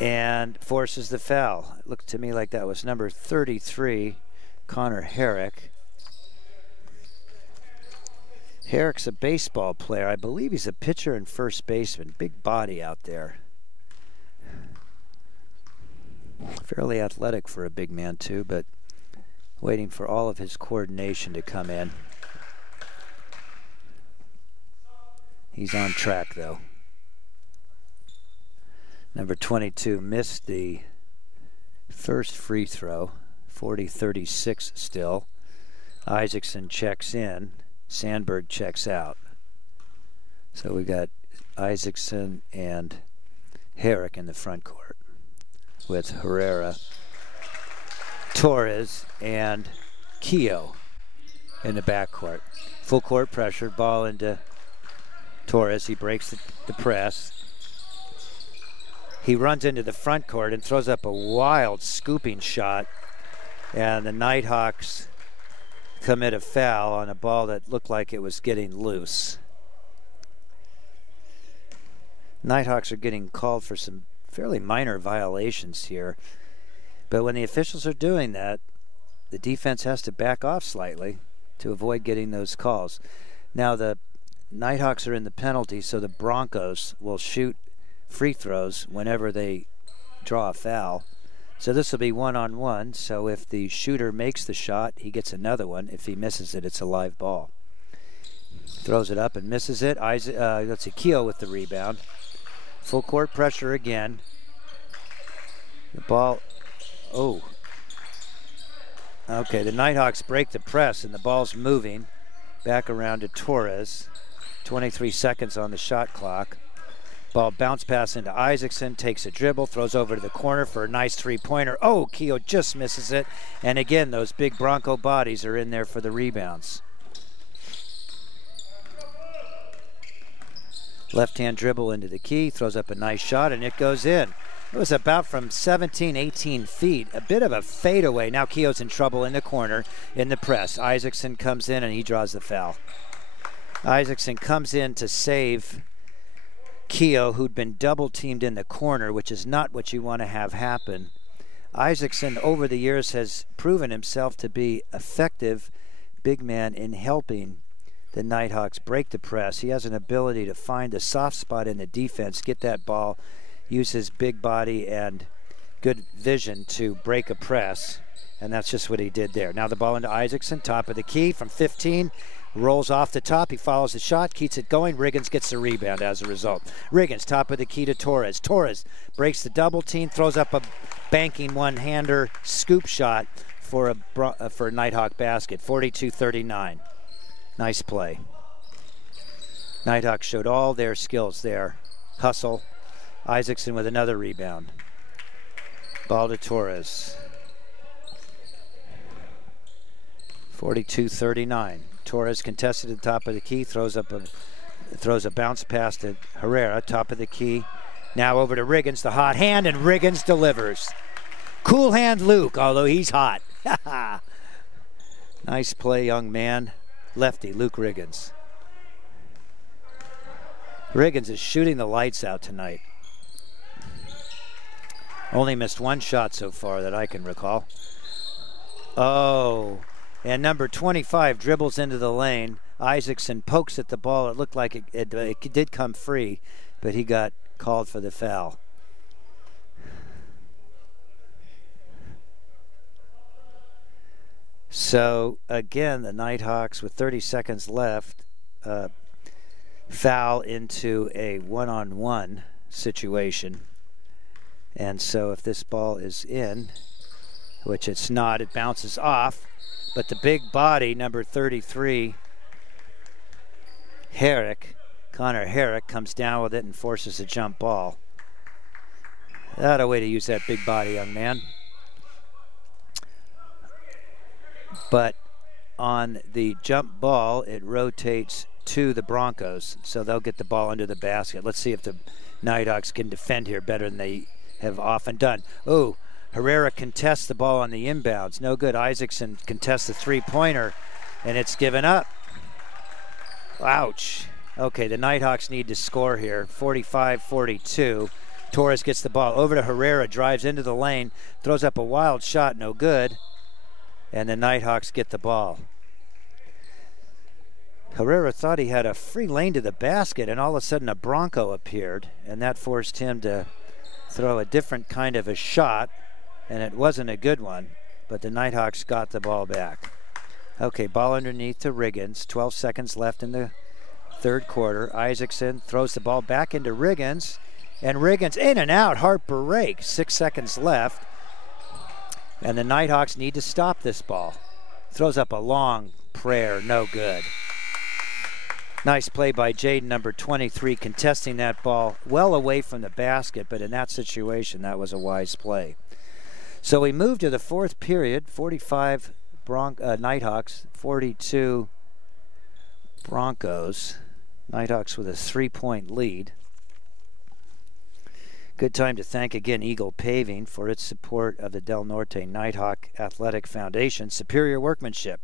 and forces the foul. It looked to me like that was number 33, Connor Herrick. Herrick's a baseball player. I believe he's a pitcher and first baseman. Big body out there. Fairly athletic for a big man too, but waiting for all of his coordination to come in. He's on track though. Number 22 missed the first free throw. 40-36 still. Isaacson checks in. Sandberg checks out. So we got Isaacson and Herrick in the front court, with Herrera, Torres, and Keogh in the backcourt. Full court pressure, ball into Torres. He breaks the press. He runs into the front court and throws up a wild scooping shot, and the Nighthawks commit a foul on a ball that looked like it was getting loose. Nighthawks are getting called for some fairly minor violations here, but when the officials are doing that, the defense has to back off slightly to avoid getting those calls. Now the Nighthawks are in the penalty, so the Broncos will shoot free throws whenever they draw a foul. So this will be 1-on-1. So if the shooter makes the shot, he gets another one. If he misses it, it's a live ball. Throws it up and misses it. Let's see, Keogh with the rebound. Full court pressure again. The ball, okay, the Nighthawks break the press and the ball's moving back around to Torres. 23 seconds on the shot clock. Ball bounce pass into Isaacson, takes a dribble, throws over to the corner for a nice three-pointer. Oh, Keogh just misses it. And again, those big Bronco bodies are in there for the rebounds. Left-hand dribble into the key, throws up a nice shot, and it goes in. It was about from 17, 18 feet, a bit of a fadeaway. Now Keogh's in trouble in the corner in the press. Isaacson comes in and he draws the foul. Isaacson comes in to save Keogh, who'd been double teamed in the corner, which is not what you want to have happen. Isaacson over the years has proven himself to be effective big man in helping the Nighthawks break the press. He has an ability to find a soft spot in the defense, get that ball, use his big body and good vision to break a press, and that's just what he did there. Now the ball into Isaacson, top of the key from 15, rolls off the top. He follows the shot, keeps it going. Riggins gets the rebound as a result. Riggins, top of the key to Torres. Torres breaks the double team, throws up a banking one-hander scoop shot for a Nighthawk basket, 42-39. Nice play. Nighthawks showed all their skills there. Hustle. Isaacson with another rebound. Ball to Torres. 42-39. Torres contested at the top of the key, throws a bounce pass to Herrera, top of the key. Now over to Riggins, the hot hand, and Riggins delivers. Cool hand Luke, although he's hot. Nice play, young man. Lefty, Luke Riggins. Riggins is shooting the lights out tonight. Only missed one shot so far that I can recall. Oh, and number 25 dribbles into the lane. Isaacson pokes at the ball. It looked like it did come free, but he got called for the foul. So, again, the Nighthawks with 30 seconds left foul into a one-on-one situation. And so if this ball is in, which it's not, it bounces off. But the big body, number 33, Connor Herrick, comes down with it and forces a jump ball. That a way to use that big body, young man. But on the jump ball, it rotates to the Broncos, so they'll get the ball under the basket. Let's see if the Nighthawks can defend here better than they have often done. Oh, Herrera contests the ball on the inbounds. No good. Isaacson contests the three-pointer, and it's given up. Ouch. Okay, the Nighthawks need to score here. 45-42. Torres gets the ball over to Herrera, drives into the lane, throws up a wild shot, no good. And the Nighthawks get the ball. Herrera thought he had a free lane to the basket, and all of a sudden a Bronco appeared, and that forced him to throw a different kind of a shot, and it wasn't a good one, but the Nighthawks got the ball back. Okay, ball underneath to Riggins. 12 seconds left in the third quarter. Isaacson throws the ball back into Riggins, and Riggins in and out, hard break. 6 seconds left. And the Nighthawks need to stop this ball. Throws up a long prayer, no good. Nice play by Jaden, number 23, contesting that ball well away from the basket, but in that situation, that was a wise play. So we move to the fourth period, 45 Nighthawks, 42 Broncos. Nighthawks with a 3-point lead. Good time to thank again Eagle Paving for its support of the Del Norte Nighthawk Athletic Foundation. Superior workmanship,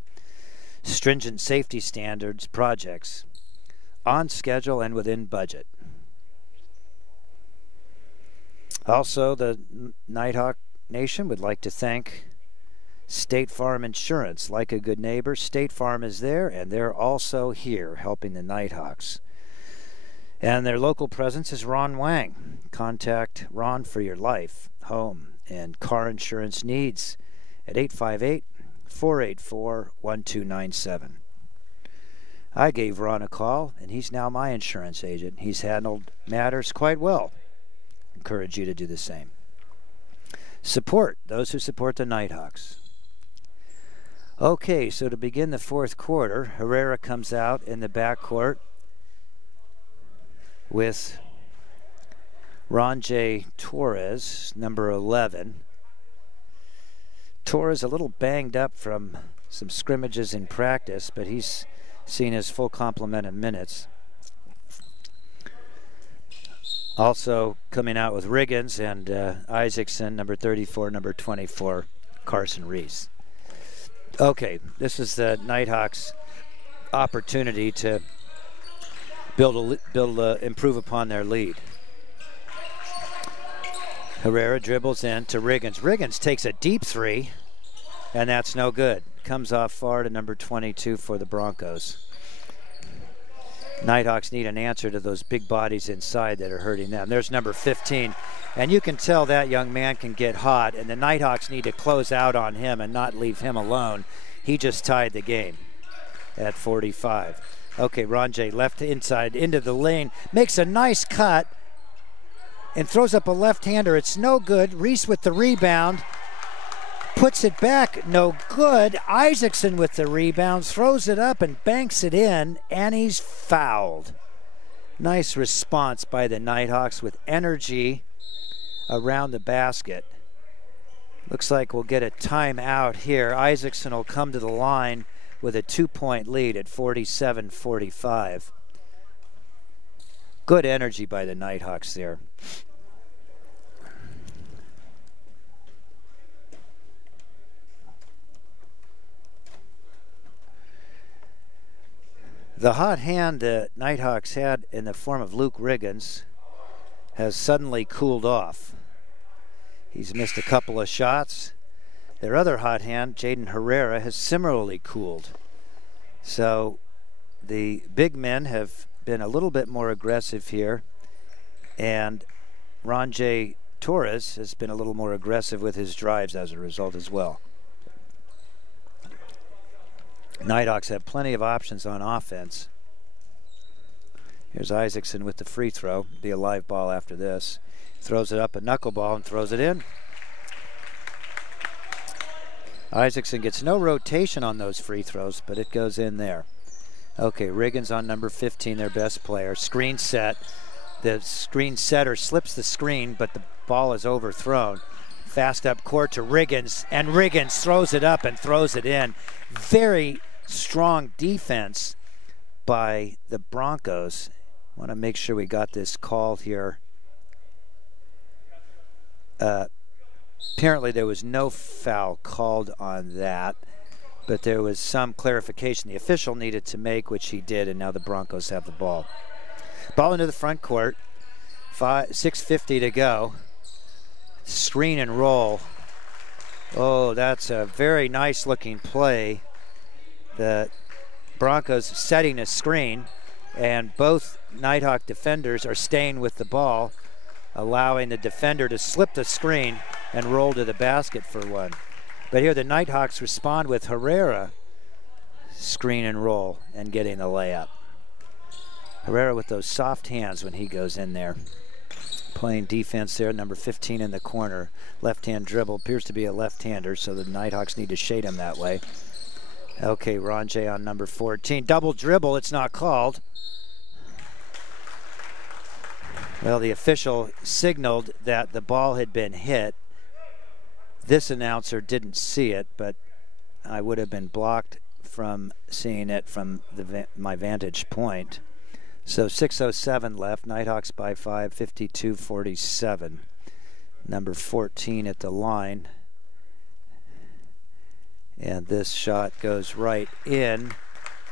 stringent safety standards, projects on schedule and within budget. Also, the Nighthawk Nation would like to thank State Farm Insurance. Like a good neighbor, State Farm is there, and they're also here helping the Nighthawks. And their local presence is Ron Wang. Contact Ron for your life, home, and car insurance needs at 858-484-1297. I gave Ron a call, and he's now my insurance agent. He's handled matters quite well. Encourage you to do the same. Support those who support the Nighthawks. Okay, so to begin the fourth quarter, Herrera comes out in the backcourt with Rancho Torres, number 11. Torres a little banged up from some scrimmages in practice, but he's seen his full complement of minutes. Also coming out with Riggins and Isaacson, number 34, number 24, Carson Reese. Okay, this is the Nighthawks' opportunity to improve upon their lead. Herrera dribbles in to Riggins. Riggins takes a deep three, and that's no good. Comes off far to number 22 for the Broncos. Nighthawks need an answer to those big bodies inside that are hurting them. There's number 15, and you can tell that young man can get hot, and the Nighthawks need to close out on him and not leave him alone. He just tied the game at 45. Okay, Rancho left inside into the lane, makes a nice cut, and throws up a left-hander. It's no good. Reese with the rebound. Puts it back, no good. Isaacson with the rebound, throws it up and banks it in, and he's fouled. Nice response by the Nighthawks with energy around the basket. Looks like we'll get a timeout here. Isaacson will come to the line with a 2-point lead at 47-45. Good energy by the Nighthawks there. The hot hand the Nighthawks had in the form of Luke Riggins has suddenly cooled off. He's missed a couple of shots. Their other hot hand, Jaden Herrera, has similarly cooled. So the big men have been a little bit more aggressive here, and Rancho Torres has been a little more aggressive with his drives as a result as well. Nighthawks have plenty of options on offense. Here's Isaacson with the free throw. Be a live ball after this. Throws it up a knuckleball and throws it in. Isaacson gets no rotation on those free throws, but it goes in there. Okay, Riggins on number 15, their best player. Screen set. The screen setter slips the screen, but the ball is overthrown. Fast up court to Riggins, and Riggins throws it up and throws it in. Very strong defense by the Broncos. Want to make sure we got this call here. Apparently there was no foul called on that, but there was some clarification the official needed to make, which he did, and now the Broncos have the ball. Ball into the front court. 6:50 to go. Screen and roll. Oh, that's a very nice looking play. The Broncos setting a screen, and both Nighthawk defenders are staying with the ball, allowing the defender to slip the screen and roll to the basket for one. But here the Nighthawks respond with Herrera screen and roll and getting the layup. Herrera with those soft hands when he goes in there. Playing defense there, number 15 in the corner. Left-hand dribble, appears to be a left-hander, so the Nighthawks need to shade him that way. Okay, Rancho on number 14. Double dribble, it's not called. Well, the official signaled that the ball had been hit. This announcer didn't see it, but I would have been blocked from seeing it from my vantage point. So 6:07 left, Nighthawks by 5, 52-47. Number 14 at the line. And this shot goes right in,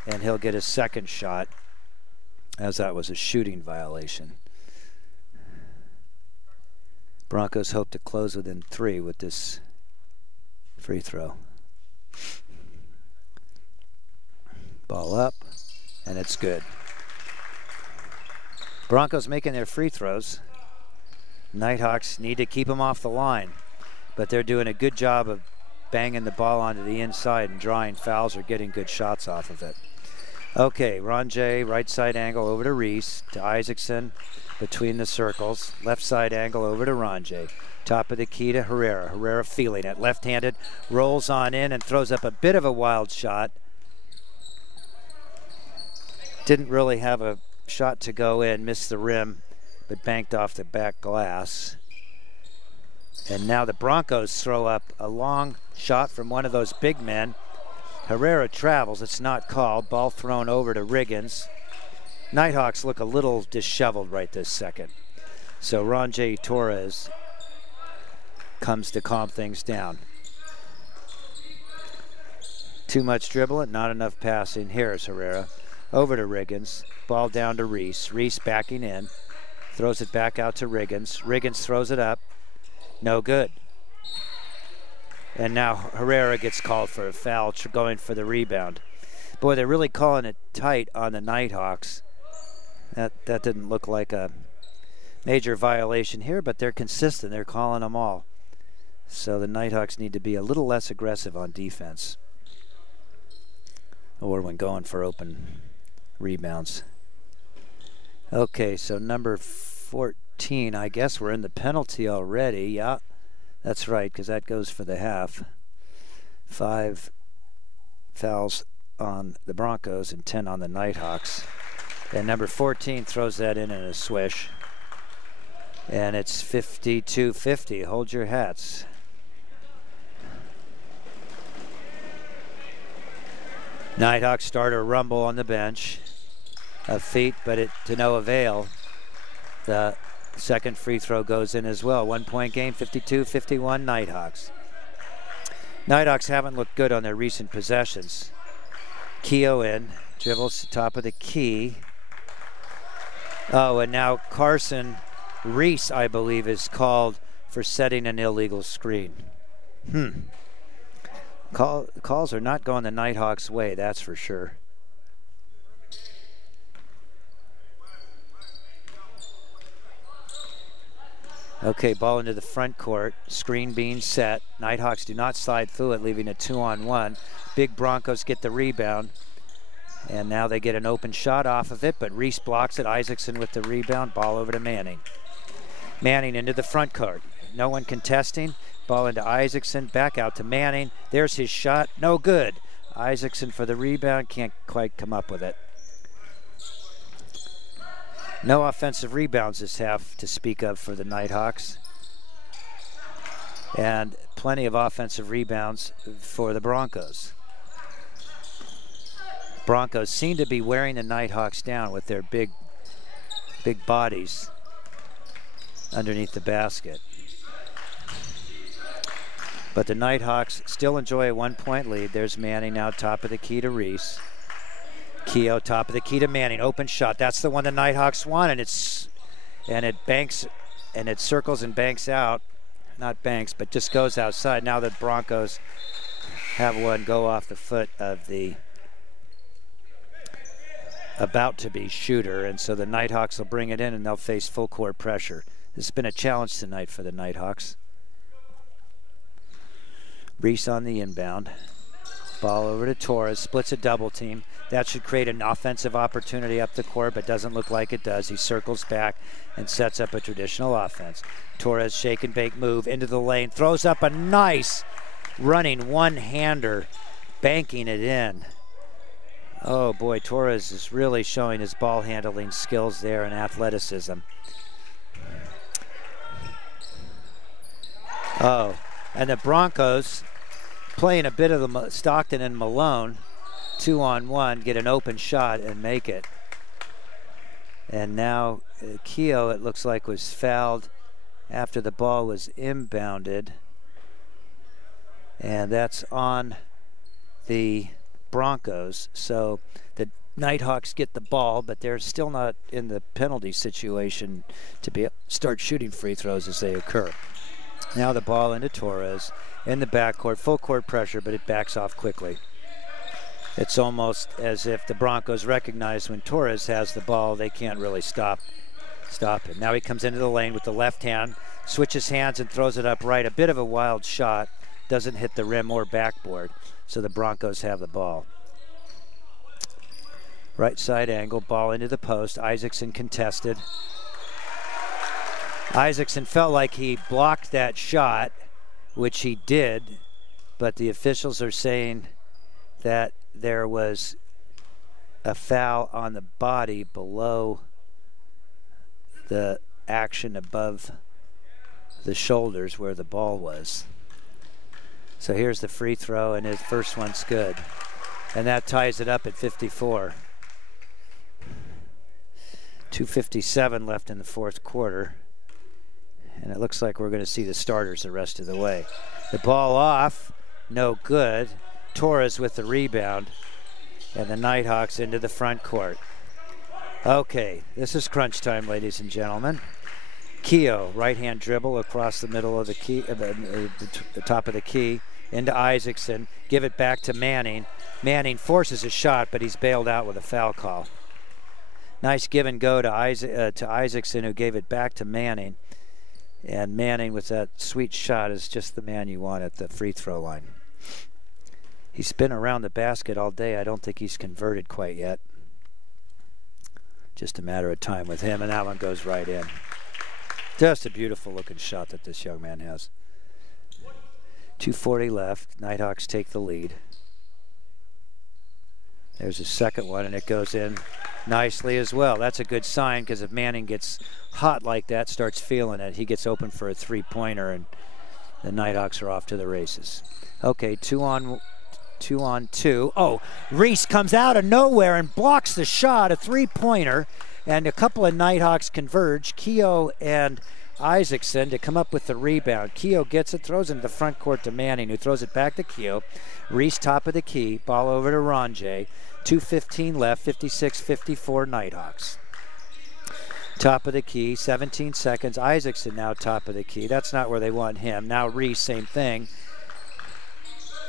and he'll get his second shot, as that was a shooting violation. Broncos hope to close within 3 with this free throw. Ball up, and it's good. Broncos making their free throws. Nighthawks need to keep them off the line. but they're doing a good job of banging the ball onto the inside and drawing fouls or getting good shots off of it. Okay, Rancho, right side angle over to Reese, to Isaacson between the circles. Left side angle over to Rancho. Top of the key to Herrera. Herrera feeling it. Left-handed, rolls on in and throws up a bit of a wild shot. Didn't really have a shot to go in, missed the rim, but banked off the back glass. And now the Broncos throw up a long shot from one of those big men. Herrera travels, it's not called. Ball thrown over to Riggins. Nighthawks look a little disheveled right this second. So Rancho Torres comes to calm things down. Too much dribbling, not enough passing. Here's Herrera. Over to Riggins. Ball down to Reese. Reese backing in. Throws it back out to Riggins. Riggins throws it up. No good. And now Herrera gets called for a foul, going for the rebound. Boy, they're really calling it tight on the Nighthawks. That didn't look like a major violation here, but they're consistent. They're calling them all. So the Nighthawks need to be a little less aggressive on defense, or when going for open rebounds. Okay, so number 14, I guess we're in the penalty already. Yeah, that's right, because that goes for the half. 5 fouls on the Broncos and 10 on the Nighthawks. And number 14 throws that in a swish. And it's 52-50. Hold your hats. Nighthawks start a rumble on the bench of feet, but it to no avail. The second free throw goes in as well. 1 point game, 52-51 Nighthawks. Nighthawks haven't looked good on their recent possessions. Keogh in, dribbles to top of the key. Oh, and now Carson Reese, I believe, is called for setting an illegal screen. Calls are not going the Nighthawks' way, that's for sure. Okay, ball into the front court. Screen being set. Nighthawks do not slide through it, leaving a 2-on-1. Big Broncos get the rebound. And now they get an open shot off of it, but Reese blocks it. Isaacson with the rebound. Ball over to Manning. Manning into the front court. No one contesting. Ball into Isaacson. Back out to Manning. There's his shot. No good. Isaacson for the rebound. Can't quite come up with it. No offensive rebounds this half to speak of for the Nighthawks. And plenty of offensive rebounds for the Broncos. Broncos seem to be wearing the Nighthawks down with their big bodies underneath the basket. But the Nighthawks still enjoy a 1 point lead. There's Manning now, top of the key to Reese. Keogh, top of the key to Manning. Open shot. That's the one the Nighthawks want, and it banks, and it circles and banks out. Not banks, but just goes outside. Now the Broncos have one go off the foot of the about-to-be shooter, and so the Nighthawks will bring it in, and they'll face full court pressure. This has been a challenge tonight for the Nighthawks. Reese on the inbound. Ball over to Torres, splits a double team. That should create an offensive opportunity up the court, but doesn't look like it does. He circles back and sets up a traditional offense. Torres shake and bake move into the lane, throws up a nice running one-hander, banking it in. Oh boy, Torres is really showing his ball handling skills there and athleticism. Oh, and the Broncos playing a bit of the Stockton and Malone, 2-on-1, get an open shot and make it. And now Keogh, it looks like, was fouled after the ball was inbounded. And that's on the Broncos. So the Nighthawks get the ball, but they're still not in the penalty situation to start shooting free throws as they occur. Now the ball into Torres in the backcourt, full court pressure, but it backs off quickly. It's almost as if the Broncos recognize when Torres has the ball, they can't really stop it. Now he comes into the lane with the left hand, switches hands and throws it upright. A bit of a wild shot. Doesn't hit the rim or backboard. So the Broncos have the ball. Right side angle, ball into the post. Isaacson contested. Isaacson felt like he blocked that shot, which he did, but the officials are saying that there was a foul on the body below the action above the shoulders where the ball was. So here's the free throw, and his first one's good. And that ties it up at 54. 2:57 left in the fourth quarter. And it looks like we're going to see the starters the rest of the way. The ball off, no good. Torres with the rebound. And the Nighthawks into the front court. Okay, this is crunch time, ladies and gentlemen. Keogh, right-hand dribble across the middle of the key, the top of the key, into Isaacson. Give it back to Manning. Manning forces a shot, but he's bailed out with a foul call. Nice give and go to Isaacson, who gave it back to Manning. And Manning, with that sweet shot, is just the man you want at the free throw line. He's been around the basket all day. I don't think he's converted quite yet. Just a matter of time with him, and that one goes right in. Just a beautiful looking shot that this young man has. 2:40 left. Nighthawks take the lead. There's a second one, and it goes in nicely as well. That's a good sign, because if Manning gets hot like that, starts feeling it, he gets open for a three-pointer, and the Nighthawks are off to the races. Okay, two on two. Oh, Reese comes out of nowhere and blocks the shot, a three-pointer, and a couple of Nighthawks converge, Keogh and Isaacson, to come up with the rebound. Keogh gets it, throws it into the front court to Manning, who throws it back to Keogh. Reese top of the key, ball over to Rancho. 2:15 left, 56-54 Nighthawks. Top of the key, 17 seconds. Isaacson now top of the key. That's not where they want him. Now Reese, same thing.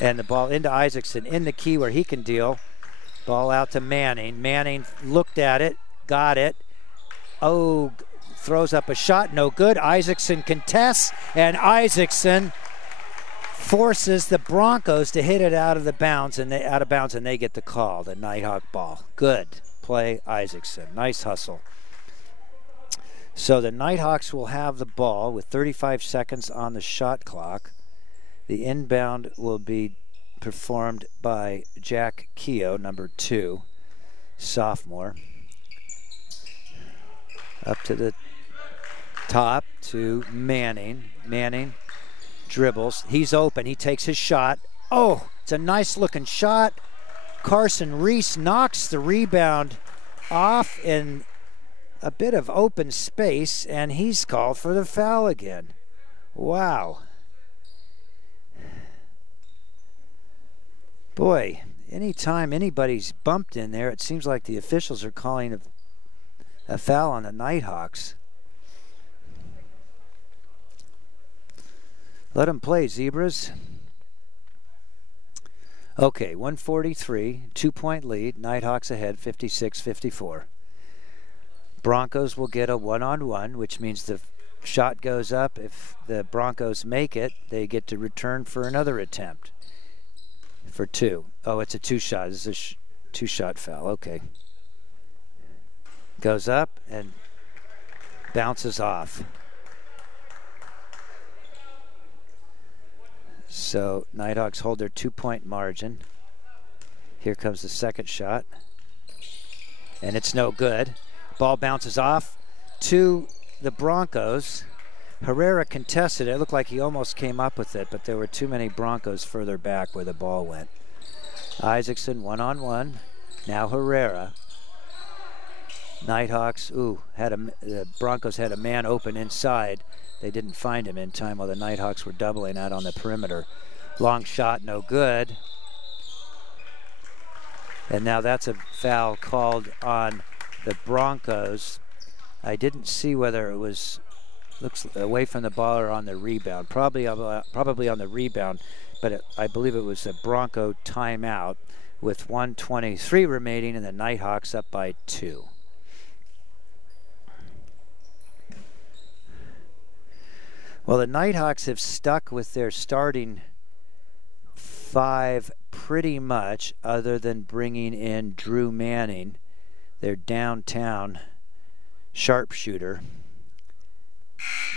And the ball into Isaacson in the key where he can deal. Ball out to Manning. Manning looked at it, got it. Oh, throws up a shot, no good. Isaacson contests, and Isaacson forces the Broncos to hit it out of bounds, and they get the call, the Nighthawk ball. Good play, Isaacson. Nice hustle. So the Nighthawks will have the ball with 35 seconds on the shot clock. The inbound will be performed by Jack Keogh, number 2, sophomore. Up to the top to Manning. Manning dribbles. He's open. He takes his shot. Oh, it's a nice looking shot. Carson Reese knocks the rebound off in a bit of open space, and he's called for the foul again. Wow. Boy, anytime anybody's bumped in there, it seems like the officials are calling a foul on the Nighthawks. Let them play, Zebras. Okay, 143, 2-point lead. Nighthawks ahead, 56-54. Broncos will get a one-on-one, which means the shot goes up. If the Broncos make it, they get to return for another attempt for 2. Oh, it's a 2-shot. This is a 2-shot foul. Okay. Goes up and bounces off. So Nighthawks hold their 2-point margin. Here comes the second shot. And it's no good. Ball bounces off to the Broncos. Herrera contested it. It looked like he almost came up with it, but there were too many Broncos further back where the ball went. Isaacson one-on-one. Now Herrera. Nighthawks, the Broncos had a man open inside. They didn't find him in time while the Nighthawks were doubling out on the perimeter. Long shot, no good. And now that's a foul called on the Broncos. I didn't see whether it was, looks away from the ball or on the rebound. Probably on the rebound, but I believe it was a Bronco timeout with 1:23 remaining, and the Nighthawks up by 2. Well, the Nighthawks have stuck with their starting 5 pretty much, other than bringing in Drew Manning, their downtown sharpshooter,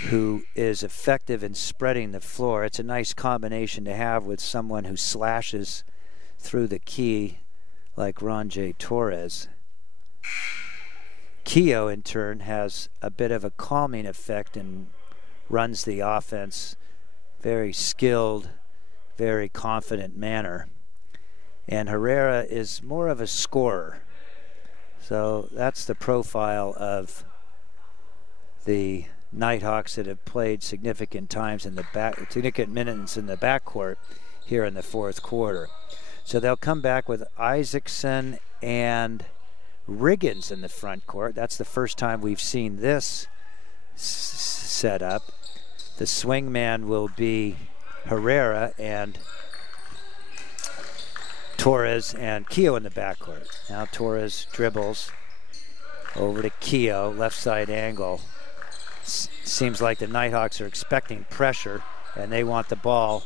who is effective in spreading the floor. It's a nice combination to have with someone who slashes through the key like Rancho Torres. Keogh, in turn, has a bit of a calming effect and runs the offense very skilled, very confident manner. And Herrera is more of a scorer. So that's the profile of the Nighthawks that have played significant minutes in the backcourt here in the fourth quarter. So they'll come back with Isaacson and Riggins in the front court. That's the first time we've seen this set up. The swingman will be Herrera and Torres and Keogh in the backcourt. Now Torres dribbles over to Keogh, left side angle. Seems like the Nighthawks are expecting pressure and they want the ball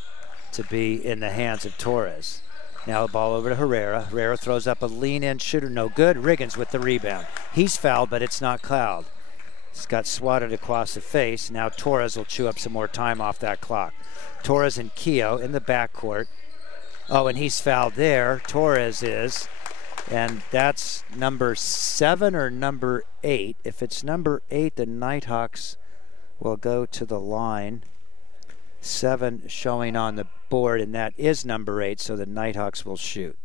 to be in the hands of Torres. Now the ball over to Herrera. Herrera throws up a lean-in shooter, no good. Riggins with the rebound. He's fouled, but it's not called. He's got swatted across the face. Now Torres will chew up some more time off that clock. Torres and Keogh in the backcourt. Oh, and he's fouled there. Torres is. And that's number 7 or number 8. If it's number 8, the Nighthawks will go to the line. 7 showing on the board, and that is number 8, so the Nighthawks will shoot.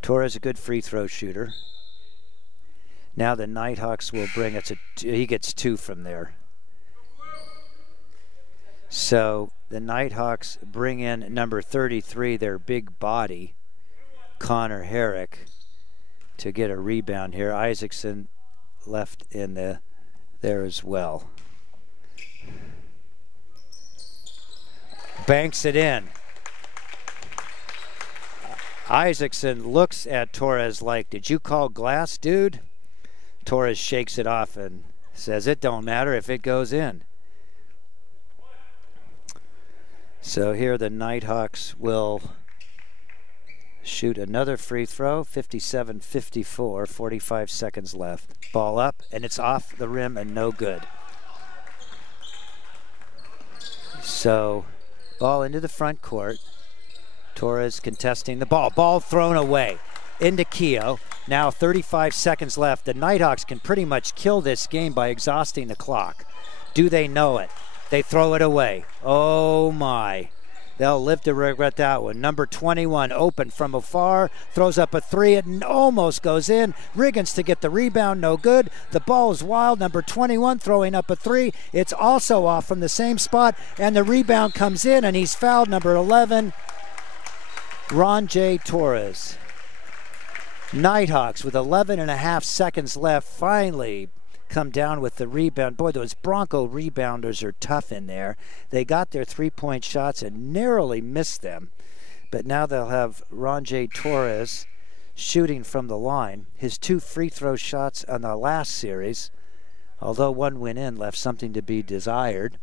Torres, a good free throw shooter. Now the Nighthawks will bring it to, he gets 2 from there. So the Nighthawks bring in number 33, their big body, Connor Herrick, to get a rebound here. Isaacson left in there as well. Banks it in. Isaacson looks at Torres like, did you call glass, dude? Torres shakes it off and says, it don't matter if it goes in. So here the Nighthawks will shoot another free throw, 57-54, 45 seconds left. Ball up, and it's off the rim and no good. So ball into the front court. Torres contesting the ball. Ball thrown away into Keogh. Now 35 seconds left. The Nighthawks can pretty much kill this game by exhausting the clock. Do they know it? They throw it away. Oh my. They'll live to regret that one. Number 21 open from afar. Throws up a 3. It almost goes in. Riggins to get the rebound. No good. The ball is wild. Number 21 throwing up a 3. It's also off from the same spot. And the rebound comes in and he's fouled. Number 11, Rancho Torres. Nighthawks with 11.5 seconds left finally come down with the rebound. Boy, those Bronco rebounders are tough in there. They got their three-point shots and narrowly missed them. But now they'll have Rancho Torres shooting from the line. His 2 free throw shots on the last series, although one went in, left something to be desired.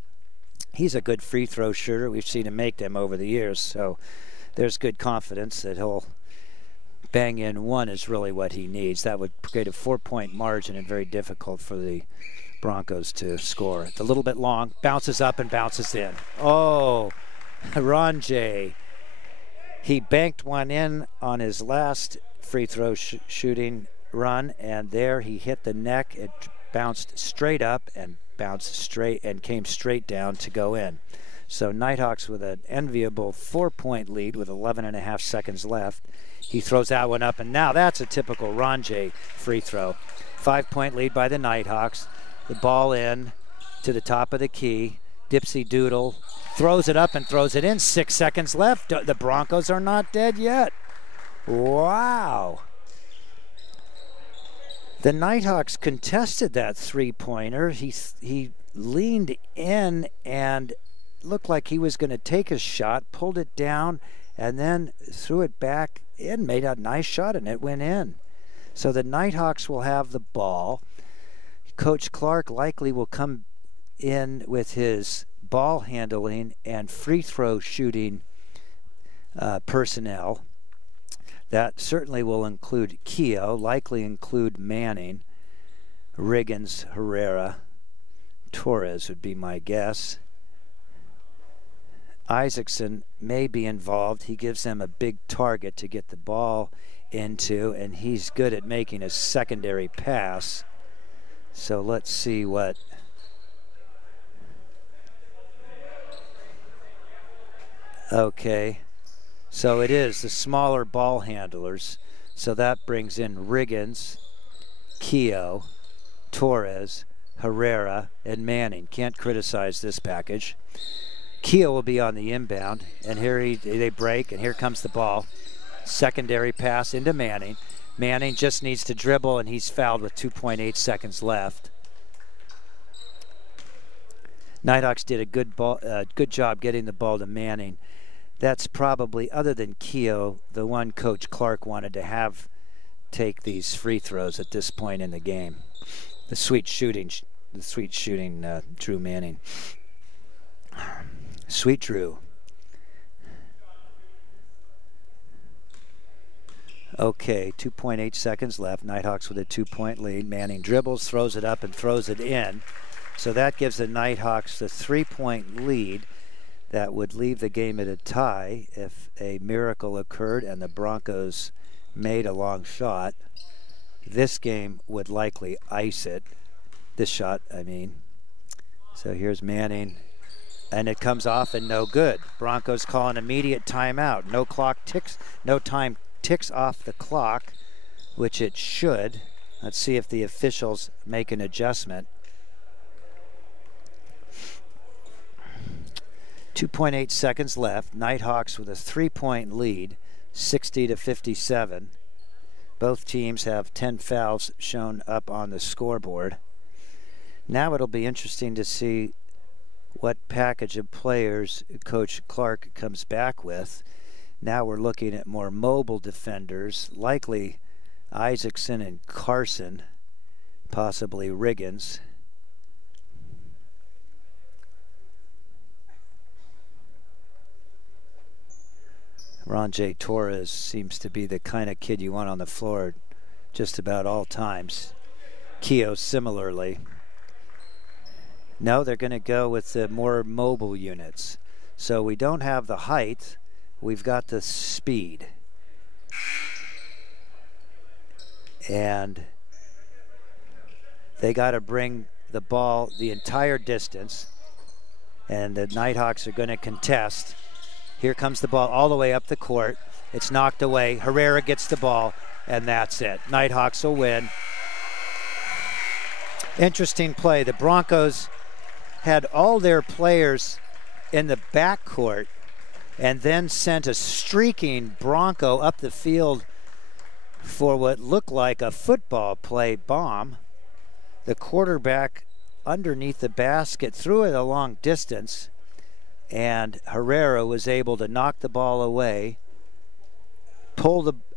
He's a good free throw shooter. We've seen him make them over the years, so there's good confidence that he'll bang in 1 is really what he needs. That would create a 4-point margin and very difficult for the Broncos to score. It's a little bit long, bounces up and bounces in. Oh, Rancho. He banked 1 in on his last free throw shooting run, and there he hit the neck. It bounced straight up and bounced straight and came straight down to go in. So Nighthawks with an enviable 4-point lead with 11.5 seconds left. He throws that one up, and now that's a typical Rancho free throw. 5-point lead by the Nighthawks. The ball in to the top of the key. Dipsy Doodle throws it up and throws it in. 6 seconds left. The Broncos are not dead yet. Wow. The Nighthawks contested that 3-pointer. He leaned in and looked like he was going to take a shot, pulled it down, and then threw it back in, made a nice shot, and it went in. So the Nighthawks will have the ball. Coach Clark likely will come in with his ball handling and free throw shooting personnel. That certainly will include Keogh, likely include Manning, Riggins, Herrera, Torres would be my guess. Isaacson may be involved. He gives them a big target to get the ball into, and he's good at making a secondary pass. So let's see what okay. So it is the smaller ball handlers. So that brings in Riggins, Keogh, Torres, Herrera, and Manning. Can't criticize this package. Keogh will be on the inbound, and here they break, and here comes the ball. Secondary pass into Manning. Manning just needs to dribble, and he's fouled with 2.8 seconds left. Nighthawks did a good job getting the ball to Manning. That's probably, other than Keogh, the one Coach Clark wanted to have take these free throws at this point in the game. The sweet shooting Drew Manning. Sweet Drew. Okay, 2.8 seconds left. Nighthawks with a 2-point lead. Manning dribbles, throws it up, and throws it in. So that gives the Nighthawks the 3-point lead. That would leave the game at a tie if a miracle occurred and the Broncos made a long shot. This game would likely ice it. This shot, I mean. So here's Manning, and it comes off and no good. Broncos call an immediate timeout. No time ticks off the clock, which it should. Let's see if the officials make an adjustment. 2.8 seconds left. Nighthawks with a 3-point lead, 60-57. Both teams have 10 fouls shown up on the scoreboard. Now it'll be interesting to see what package of players Coach Clark comes back with. Now we're looking at more mobile defenders, likely Isaacson and Carson, possibly Riggins. Rancho Torres seems to be the kind of kid you want on the floor just about all times. Keogh similarly. No, they're going to go with the more mobile units. So we don't have the height, we've got the speed. And they got to bring the ball the entire distance, and the Nighthawks are going to contest. Here comes the ball all the way up the court. It's knocked away. Herrera gets the ball, and that's it. Nighthawks will win. Interesting play. The Broncos had all their players in the backcourt and then sent a streaking Bronco up the field for what looked like a football play bomb. The quarterback underneath the basket threw it a long distance, and Herrera was able to knock the ball away,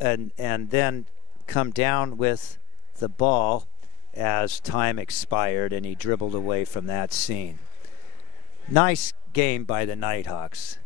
and then come down with the ball as time expired, and he dribbled away from that scene. Nice game by the Nighthawks.